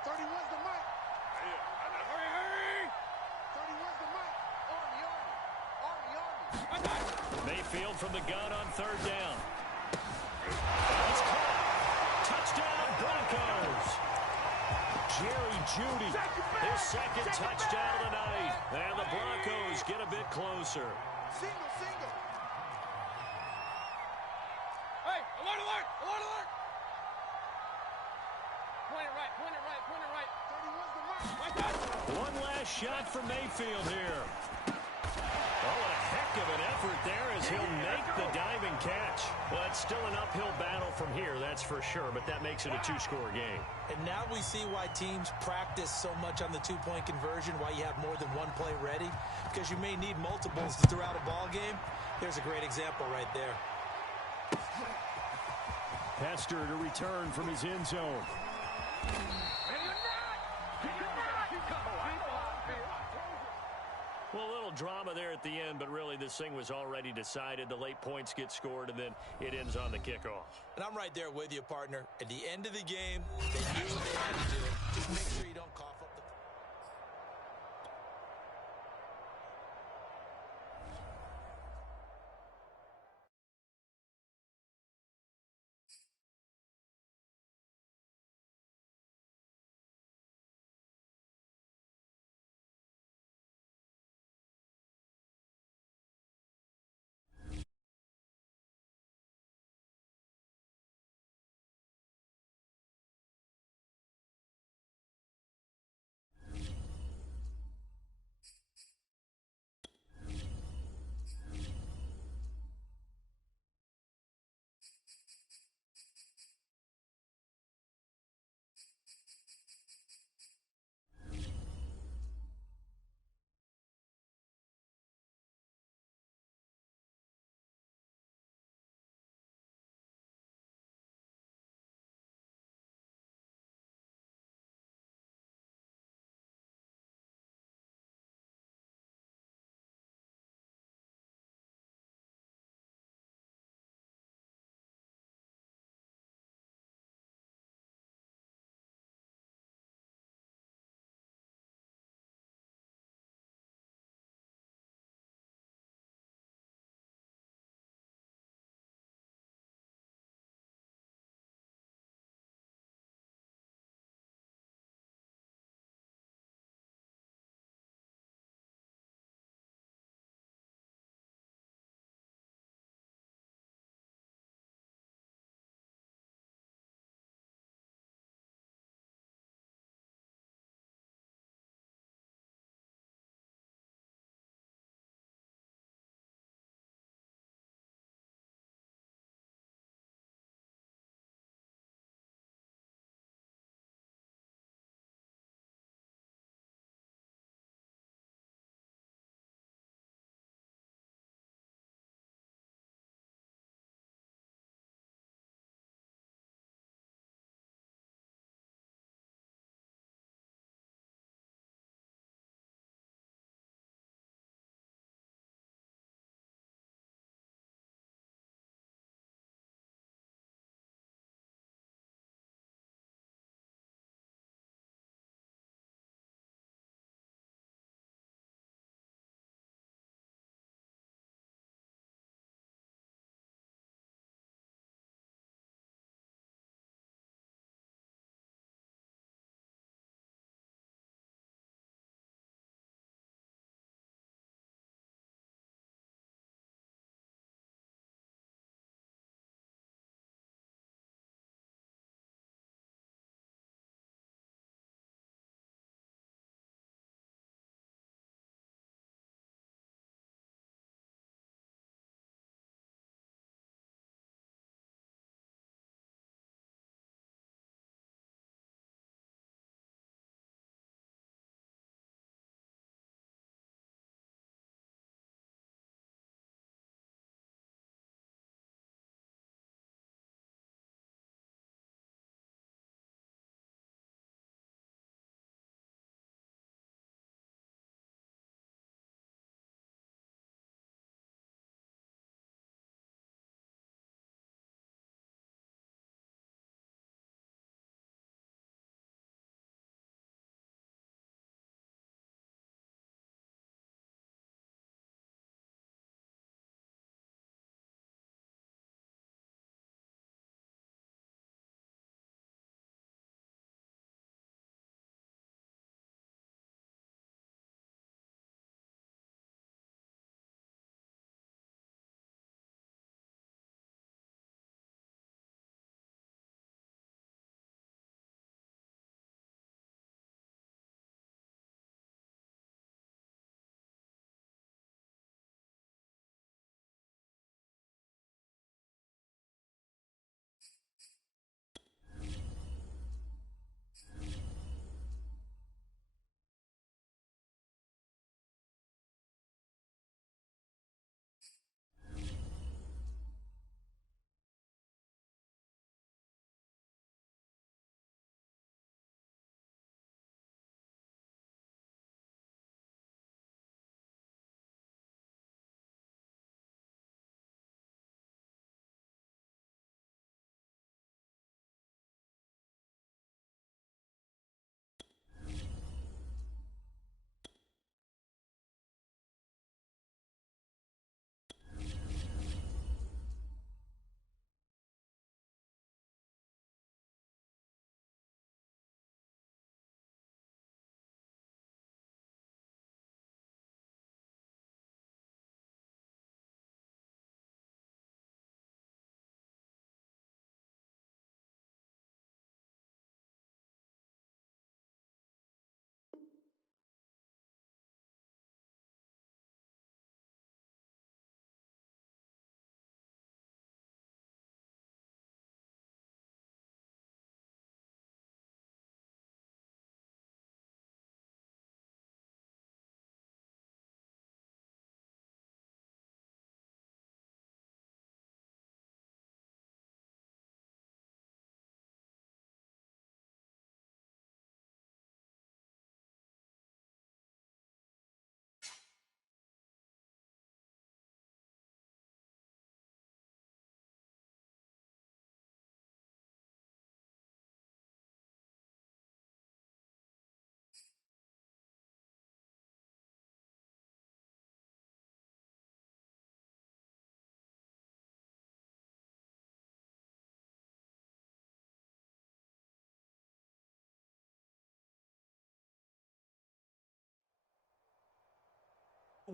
31's the mic. Hurry, hurry. 31's the mic. Army. Mayfield from the gun on third down. It's caught. Touchdown, Broncos. Jerry Jeudy, his second touchdown of the night. And the Broncos get a bit closer. Single, single. Hey, alert, alert, alert, alert. Point it right, point it right, point it right. 31's the mark. My God. One last shot for Mayfield here. Oh, a heck of an effort there as he'll make the diving catch. Well, it's still an uphill battle from here, that's for sure, but that makes it a two-score game. And now we see why teams practice so much on the two-point conversion, why you have more than one play ready, because you may need multiples throughout a ball game. Here's a great example right there. Hester to return from his end zone. Well, a little drama there at the end, but really this thing was already decided. The late points get scored, and then it ends on the kickoff. And I'm right there with you, partner. At the end of the game, they knew what they had to do. Just make sure you don't cough up the...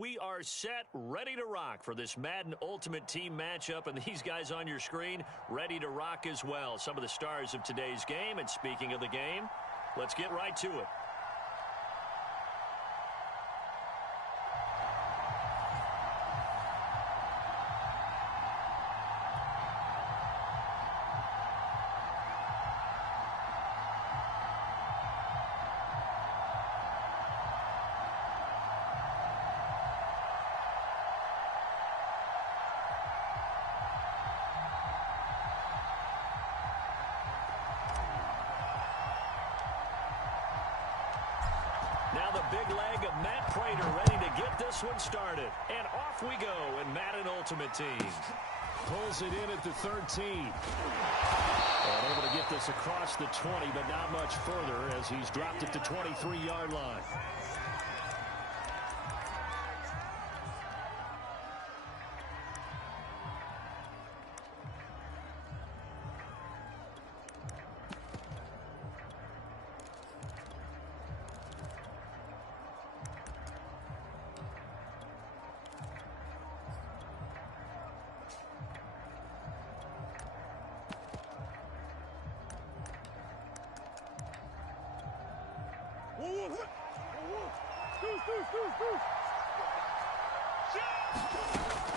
we are set, ready to rock for this Madden Ultimate Team matchup, and these guys on your screen ready to rock as well. Some of the stars of today's game, and speaking of the game, let's get right to it. Now the big leg of Matt Prater ready to get this one started. And off we go in Madden Ultimate Team. Pulls it in at the 13. And able to get this across the 20, but not much further as he's dropped it to 23-yard line.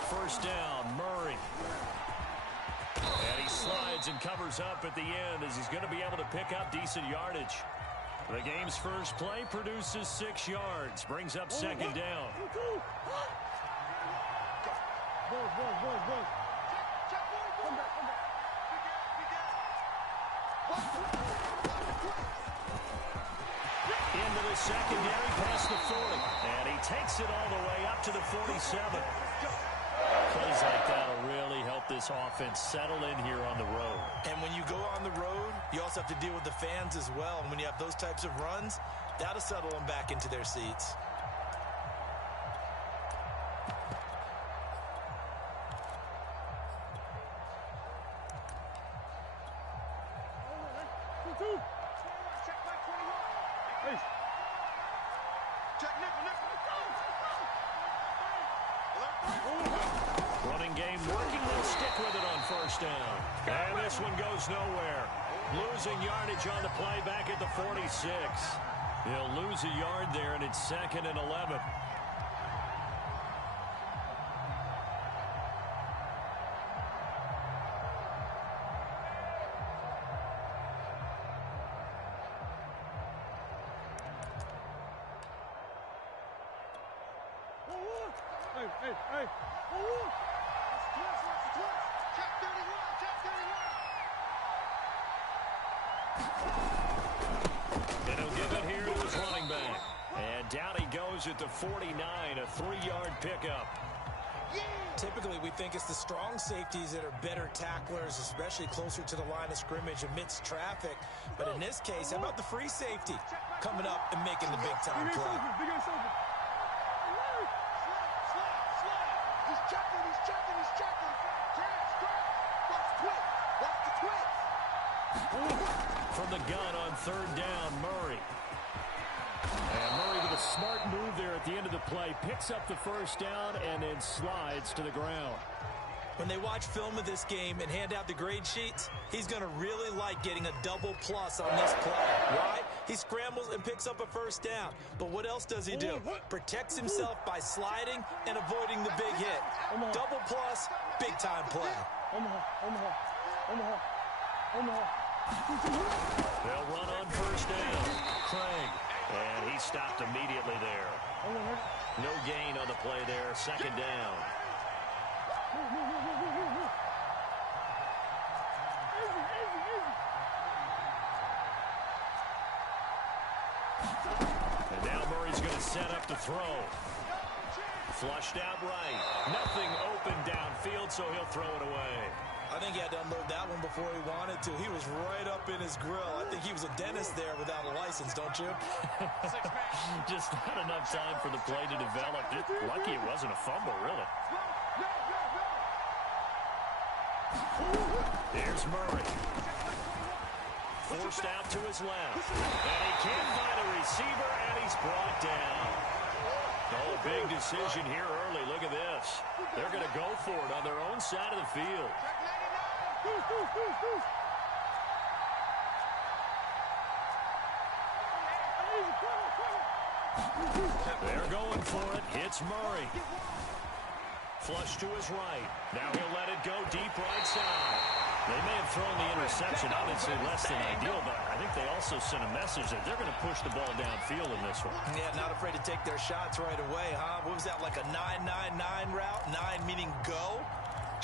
First down, Murray. And he slides and covers up at the end as he's going to be able to pick up decent yardage. The game's first play produces 6 yards, brings up second down. Into the secondary past the 40. And he takes it all the way up to the 47. Plays like that will really help this offense settle in here on the road. And when you go on the road, you also have to deal with the fans as well. And when you have those types of runs, that'll settle them back into their seats. Running game working. They'll stick with it on first down. And this one goes nowhere. Losing yardage on the play back at the 46. He'll lose a yard there, and it's 2nd and 11. And he'll give it here to his running back. And down he goes at the 49, a 3-yard pickup. Typically, we think it's the strong safeties that are better tacklers, especially closer to the line of scrimmage amidst traffic. But in this case, how about the free safety coming up and making the big-time play? He's checking. Watch the twist. From the gun on third down, Murray. And Murray with a smart move there at the end of the play. Picks up the first down and then slides to the ground. When they watch film of this game and hand out the grade sheets, he's going to really like getting a double plus on this play. Why? He scrambles and picks up a first down. But what else does he do? Protects himself by sliding and avoiding the big hit. Double plus, big-time play. They'll run on first down. Craig. And he stopped immediately there. No gain on the play there. Second down. And now Murray's going to set up to throw. Flushed out right. Nothing open downfield, so he'll throw it away. I think he had to unload that one before he wanted to. He was right up in his grill. I think he was a dentist there without a license, don't you? Just not enough time for the play to develop. Just lucky it wasn't a fumble, really. Here's Murray. Forced out to his left. And he can't find a receiver, and he's brought down. Oh, big decision here early. Look at this. They're going to go for it on their own side of the field. They're going for it. It's Murray. Flush to his right. Now he'll let it go deep right side. They may have thrown the interception, obviously less than ideal, but I think they also sent a message that they're going to push the ball downfield in this one. Yeah, not afraid to take their shots right away, huh? What was that, like a 9-9-9 route? 9 meaning go?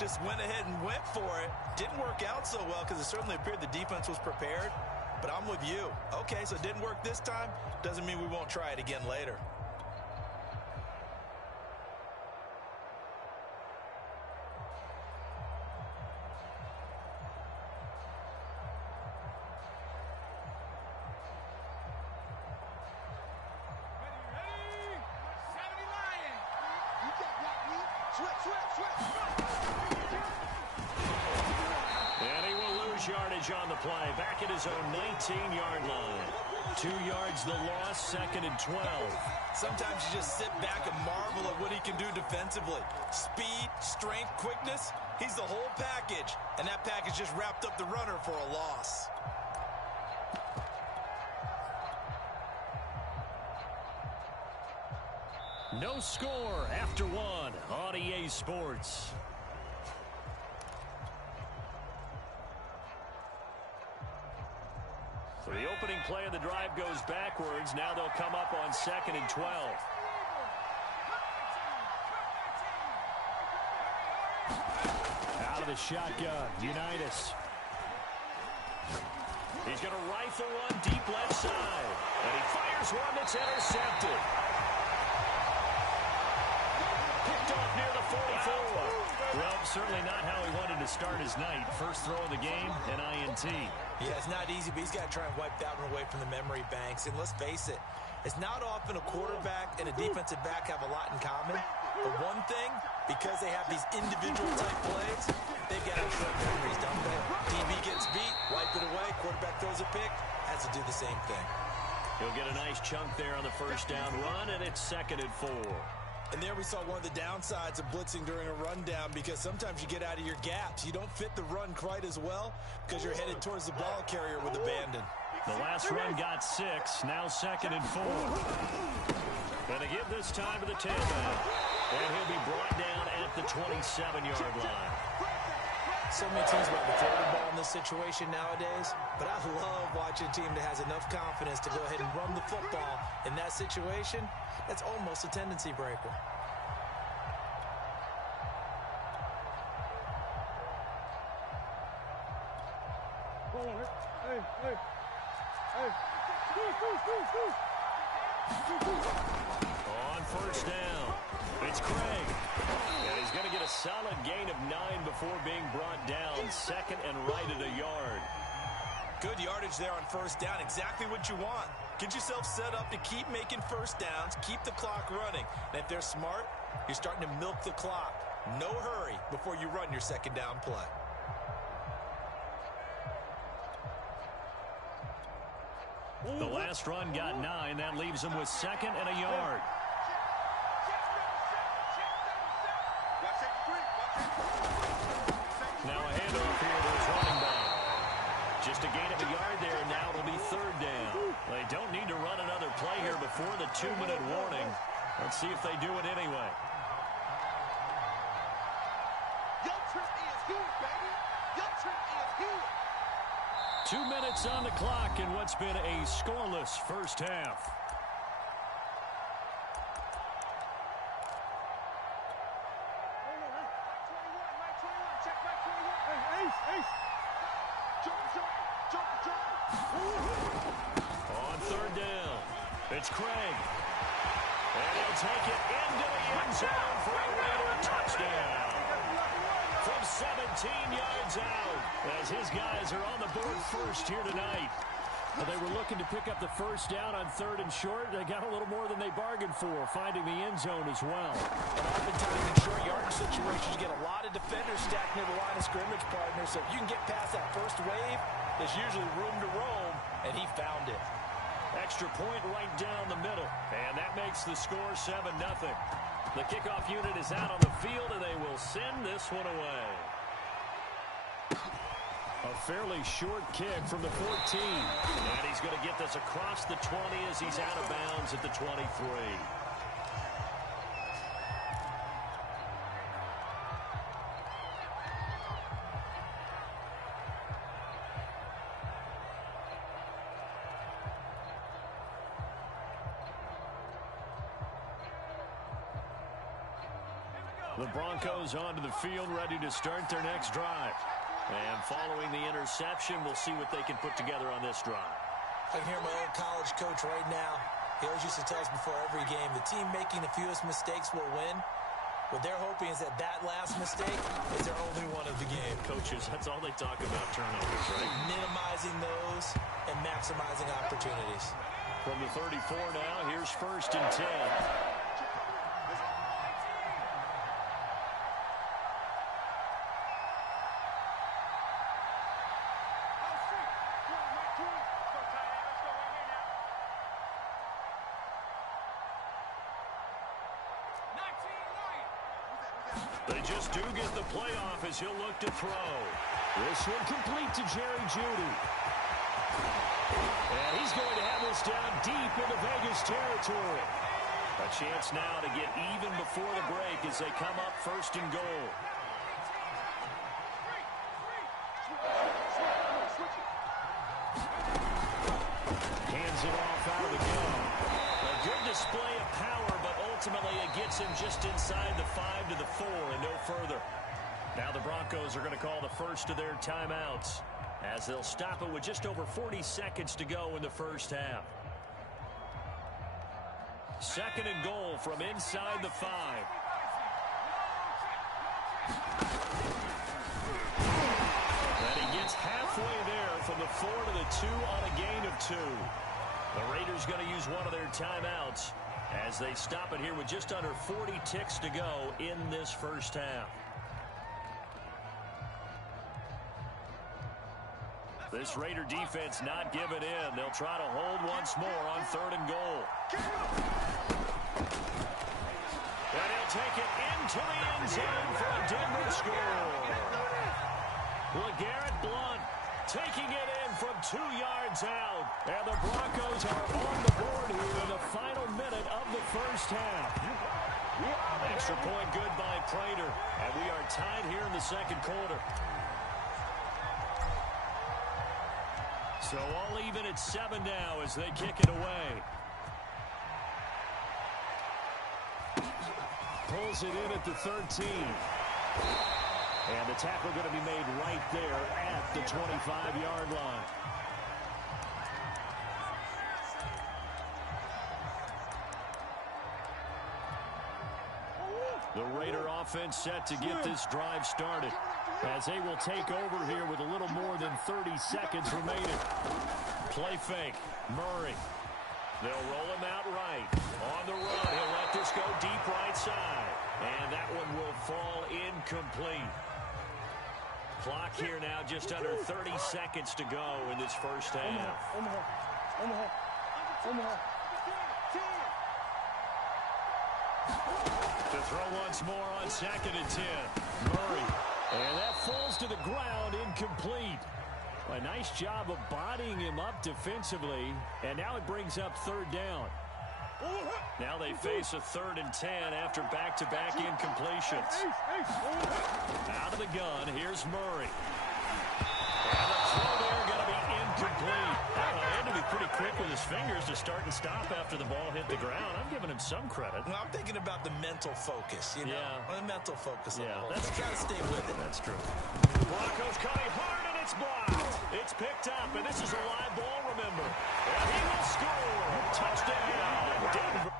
Just went ahead and went for it. Didn't work out so well because it certainly appeared the defense was prepared. But I'm with you. Okay, so it didn't work this time. Doesn't mean we won't try it again later. And he will lose yardage on the play. Back at his own 19-yard line. 2 yards the loss, 2nd and 12. Sometimes you just sit back and marvel at what he can do defensively. Speed, strength, quickness. He's the whole package. And that package just wrapped up the runner for a loss. No score after one on EA Sports. So the opening play of the drive goes backwards. Now they'll come up on 2nd and 12. Out of the shotgun, Unitas. He's going to rifle one deep left side. And he fires one that's intercepted. Picked off near the 44. Well, certainly not how he wanted to start his night. First throw of the game, an INT. Yeah, it's not easy, but he's got to try and wipe that one away from the memory banks. And let's face it, it's not often a quarterback and a defensive back have a lot in common. But one thing, because they have these individual type plays, they've got short memories, don't they? DB gets beat, wipe it away, quarterback throws a pick, has to do the same thing. He'll get a nice chunk there on the first down run, and it's 2nd and 4. And there we saw one of the downsides of blitzing during a rundown, because sometimes you get out of your gaps. You don't fit the run quite as well because you're headed towards the ball carrier with abandon. The last run got 6, now 2nd and 4. Going to give this time to the tailback. And he'll be brought down at the 27-yard line. So many teams want to throw the ball in this situation nowadays, but I love watching a team that has enough confidence to go ahead and run the football in that situation. That's almost a tendency breaker. On first down, it's Craig. And he's going to get a solid gain of 9 before being brought down. 2nd and right at a yard. Good yardage there on first down. Exactly what you want. Get yourself set up to keep making first downs, keep the clock running. And if they're smart, you're starting to milk the clock. No hurry before you run your second down play. The last run got 9. That leaves him with 2nd and a yard. Now a handoff here to his running back. Just a gain of a yard there, and now it'll be 3rd down. They don't need to run another play here before the 2-minute warning. Let's see if they do it anyway. Your trip is good, baby. Your trip is good. 2 minutes on the clock in what's been a scoreless first half. On 3rd down, it's Craig. And he'll take it into the end zone for a Raider touchdown. From 17 yards out, as his guys are on the board first here tonight. Well, they were looking to pick up the first down on 3rd and short. They got a little more than they bargained for, finding the end zone as well. And oftentimes in short yardage situations, you get a lot of defenders stacked near the line of scrimmage, partner. So if you can get past that first wave, there's usually room to roam, and he found it. Extra point right down the middle. And that makes the score 7-0. The kickoff unit is out on the field, and they will send this one away. A fairly short kick from the 14. And he's going to get this across the 20 as he's out of bounds at the 23. The Broncos onto the field, ready to start their next drive. And following the interception, we'll see what they can put together on this drive. I can hear my old college coach right now. He always used to tell us before every game, the team making the fewest mistakes will win. What they're hoping is that last mistake is their only one of the game. Coaches, that's all they talk about, turnovers, right? Minimizing those and maximizing opportunities. From the 34 now, here's 1st and 10. They just do get the playoff as he'll look to throw. This one complete to Jerry Jeudy. And he's going to have this down deep into Vegas territory. A chance now to get even before the break as they come up 1st and goal. Hands it off out of the gun. A good display of power, but ultimately it gets him just inside the 5 to the 4 and no further. Now the Broncos are going to call the first of their timeouts as they'll stop it with just over 40 seconds to go in the first half. 2nd and goal from inside the 5. And he gets halfway there from the 4 to the 2 on a gain of 2. The Raiders going to use one of their timeouts as they stop it here with just under 40 ticks to go in this first half. This Raider defense not giving in. They'll try to hold once more on 3rd and goal. And he'll take it into the end zone for a Denver score. LeGarrette Blount taking it in from 2 yards out. And the Broncos are on the board here in the final minute of the first half. Extra point good by Prater. And we are tied here in the 2nd quarter. So all even at 7 now as they kick it away. Pulls it in at the 13. And the tackle going to be made right there at the 25-yard line. The Raider offense set to get this drive started as they will take over here with a little more than 30 seconds remaining. Play fake. Murray. They'll roll him out right. On the run, he'll let this go deep right side. And that one will fall incomplete. Clock here now just under 30 seconds to go in this first half. To throw once more on 2nd and 10. Murray. And that falls to the ground, incomplete. A nice job of bodying him up defensively. And now it brings up 3rd down. Now they face a 3rd and 10 after back-to-back incompletions. Out of the gun, here's Murray. And the throw there going to be incomplete. I don't know, he had to be pretty quick with his fingers to start and stop after the ball hit the ground. I'm giving him some credit. Well, I'm thinking about the mental focus, you know? Yeah. The mental focus. Yeah, that's true. Got to stay with it. That's true. Broncos coming hard, and it's blocked. It's picked up, and this is a live ball, remember. And he will score. Touchdown, Denver.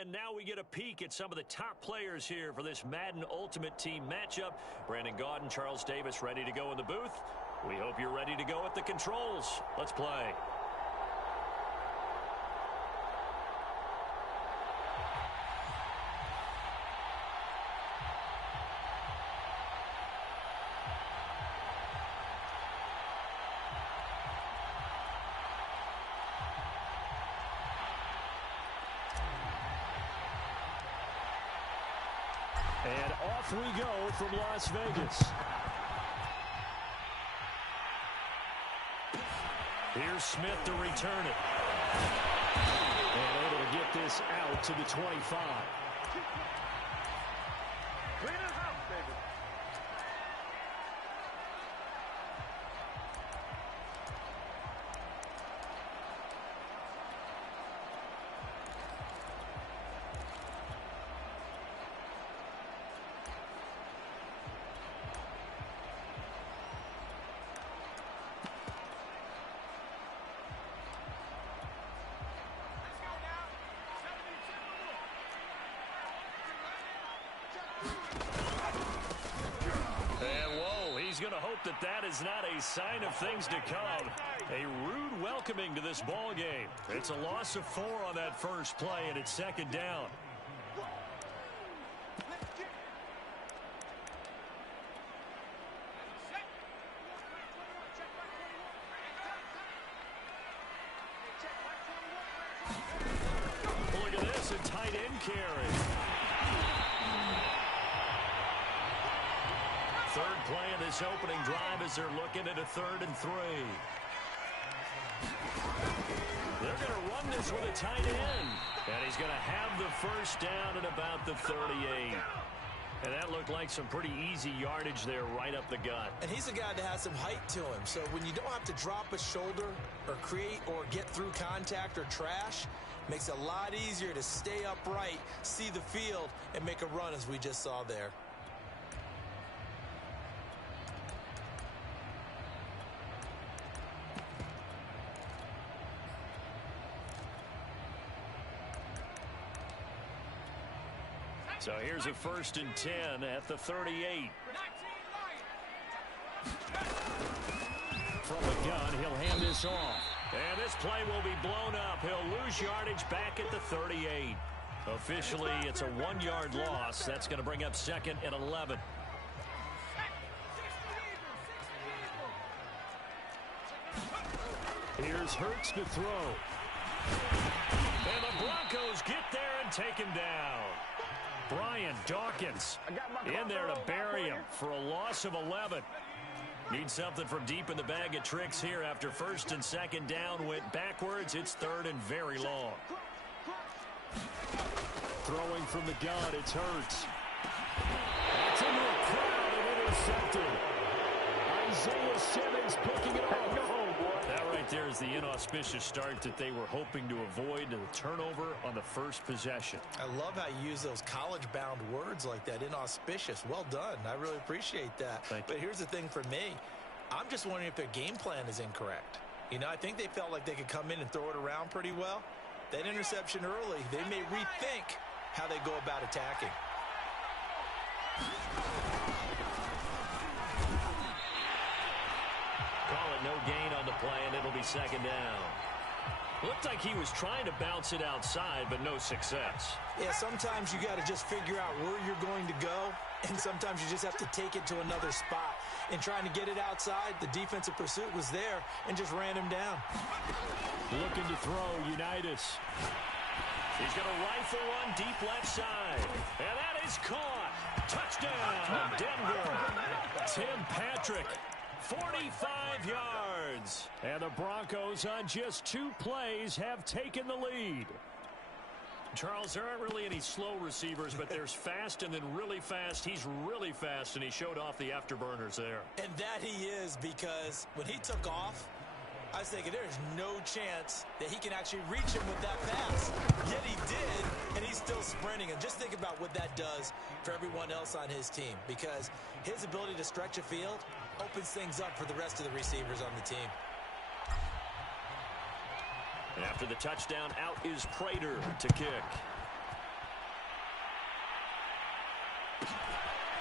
and now we get a peek at some of the top players here for this Madden Ultimate Team matchup. Brandon Gaudin, Charles Davis ready to go in the booth. We hope you're ready to go at the controls. Let's play. And off we go from Las Vegas. Here's Smith to return it. And able to get this out to the 25. Clean it house, baby. Going to hope that that is not a sign of things to come. A rude welcoming to this ball game. It's a loss of 4 on that first play, and it's second down. Look at this, a tight end carry. Third play of this opening drive as they're looking at a 3rd and 3. They're going to run this with a tight end. And he's going to have the first down at about the 38. And that looked like some pretty easy yardage there right up the gut. And he's a guy that has some height to him. So when you don't have to drop a shoulder or create or get through contact or trash, makes it a lot easier to stay upright, see the field, and make a run as we just saw there. So here's a 1st and 10 at the 38. From the gun, he'll hand this off. And this play will be blown up. He'll lose yardage back at the 38. Officially, it's a 1-yard loss. That's going to bring up 2nd and 11. Here's Hurts to throw. And the Broncos get there and take him down. Brian Dawkins in there to bury him for a loss of 11. Need something from deep in the bag of tricks here after 1st and 2nd down went backwards. It's 3rd and very long. Throwing from the gun, it's Hurts. That's into a crowd and intercepted. Isaiah Simmons picking it off. That right there is the inauspicious start that they were hoping to avoid, the turnover on the first possession. I love how you use those college-bound words like that, inauspicious. Well done. I really appreciate that. But here's the thing for me. I'm just wondering if their game plan is incorrect. You know, I think they felt like they could come in and throw it around pretty well. That interception early, they may rethink how they go about attacking. Call it no gain on the play, and it'll be 2nd down. Looked like he was trying to bounce it outside, but no success. Yeah, sometimes you got to just figure out where you're going to go, and sometimes you just have to take it to another spot. And trying to get it outside, the defensive pursuit was there and just ran him down. Looking to throw, Unitas. He's going to rifle one deep left side. And that is caught. Touchdown, Denver. Tim Patrick. 45 yards. And the Broncos on just 2 plays have taken the lead. Charles, there aren't really any slow receivers, but there's fast and then really fast. He's really fast, and he showed off the afterburners there. And that he is, because when he took off, I was thinking there's no chance that he can actually reach him with that pass. Yet he did, and he's still sprinting. And just think about what that does for everyone else on his team, because his ability to stretch a field opens things up for the rest of the receivers on the team. And after the touchdown, out is Prater to kick.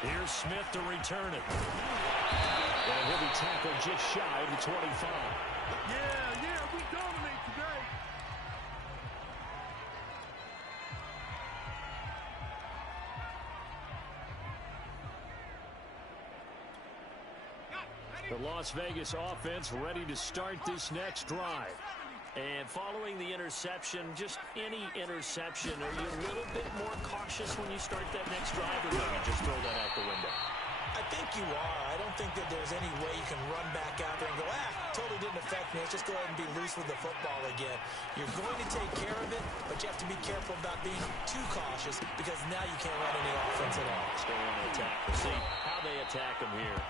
Here's Smith to return it. And he'll be tackled just shy of the 25. Yeah, we dominate today. The Las Vegas offense ready to start this next drive. And following the interception, just any interception, are you a little bit more cautious when you start that next drive, or no, you just throw that out the window? I think you are. I don't think that there's any way you can run back out there and go, totally didn't affect me. Let's just go ahead and be loose with the football again. You're going to take care of it, but you have to be careful about being too cautious because now you can't run any offense at all. Stay on the attack. We'll see how they attack him here.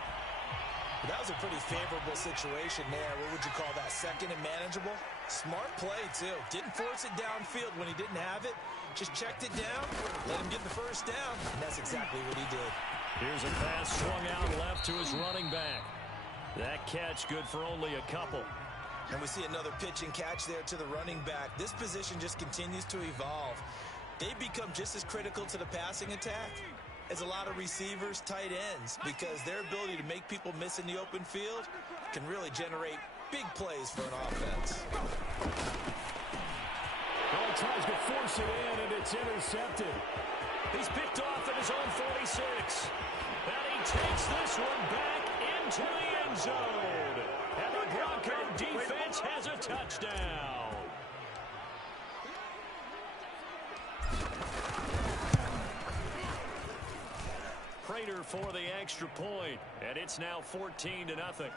That was a pretty favorable situation there. What would you call that? Second and manageable? Smart play, too. Didn't force it downfield when he didn't have it. Just checked it down, let him get the first down, and that's exactly what he did. Here's a pass swung out left to his running back. That catch good for only a couple. And we see another pitch and catch there to the running back. This position just continues to evolve. They become just as critical to the passing attack as a lot of receivers, tight ends, because their ability to make people miss in the open field can really generate big plays for an offense. Well, tries to force it in, and it's intercepted. He's picked off at his own 46. And he takes this one back into the end zone. And the Bronco defense has a touchdown. Prater for the extra point, and it's now 14-0.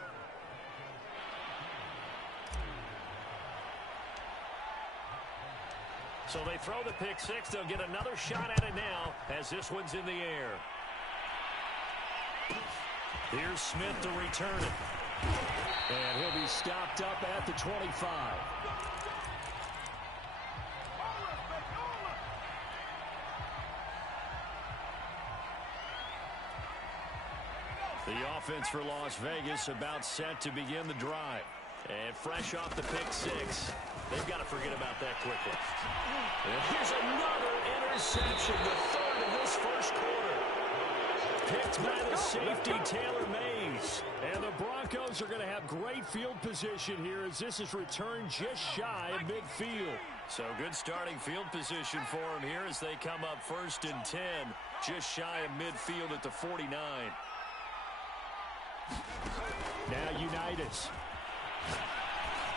So they throw the pick six. They'll get another shot at it now as this one's in the air. Here's Smith to return it. And he'll be stopped up at the 25. The offense for Las Vegas about set to begin the drive. And fresh off the pick six, they've got to forget about that quickly. And here's another interception, the third of this first quarter. Picked by the safety, Taylor Mays. And the Broncos are going to have great field position here as this is returned just shy of midfield. So good starting field position for them here as they come up 1st and 10, just shy of midfield at the 49. Now Unitas.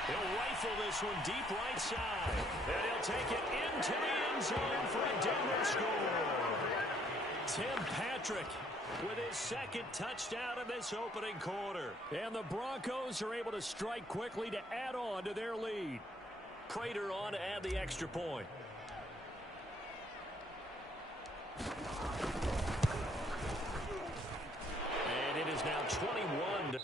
He'll rifle this one deep right side. And he'll take it into the end zone for a Denver score. Tim Patrick with his second touchdown in this opening quarter. And the Broncos are able to strike quickly to add on to their lead. Prater on to add the extra point. And it is now 21.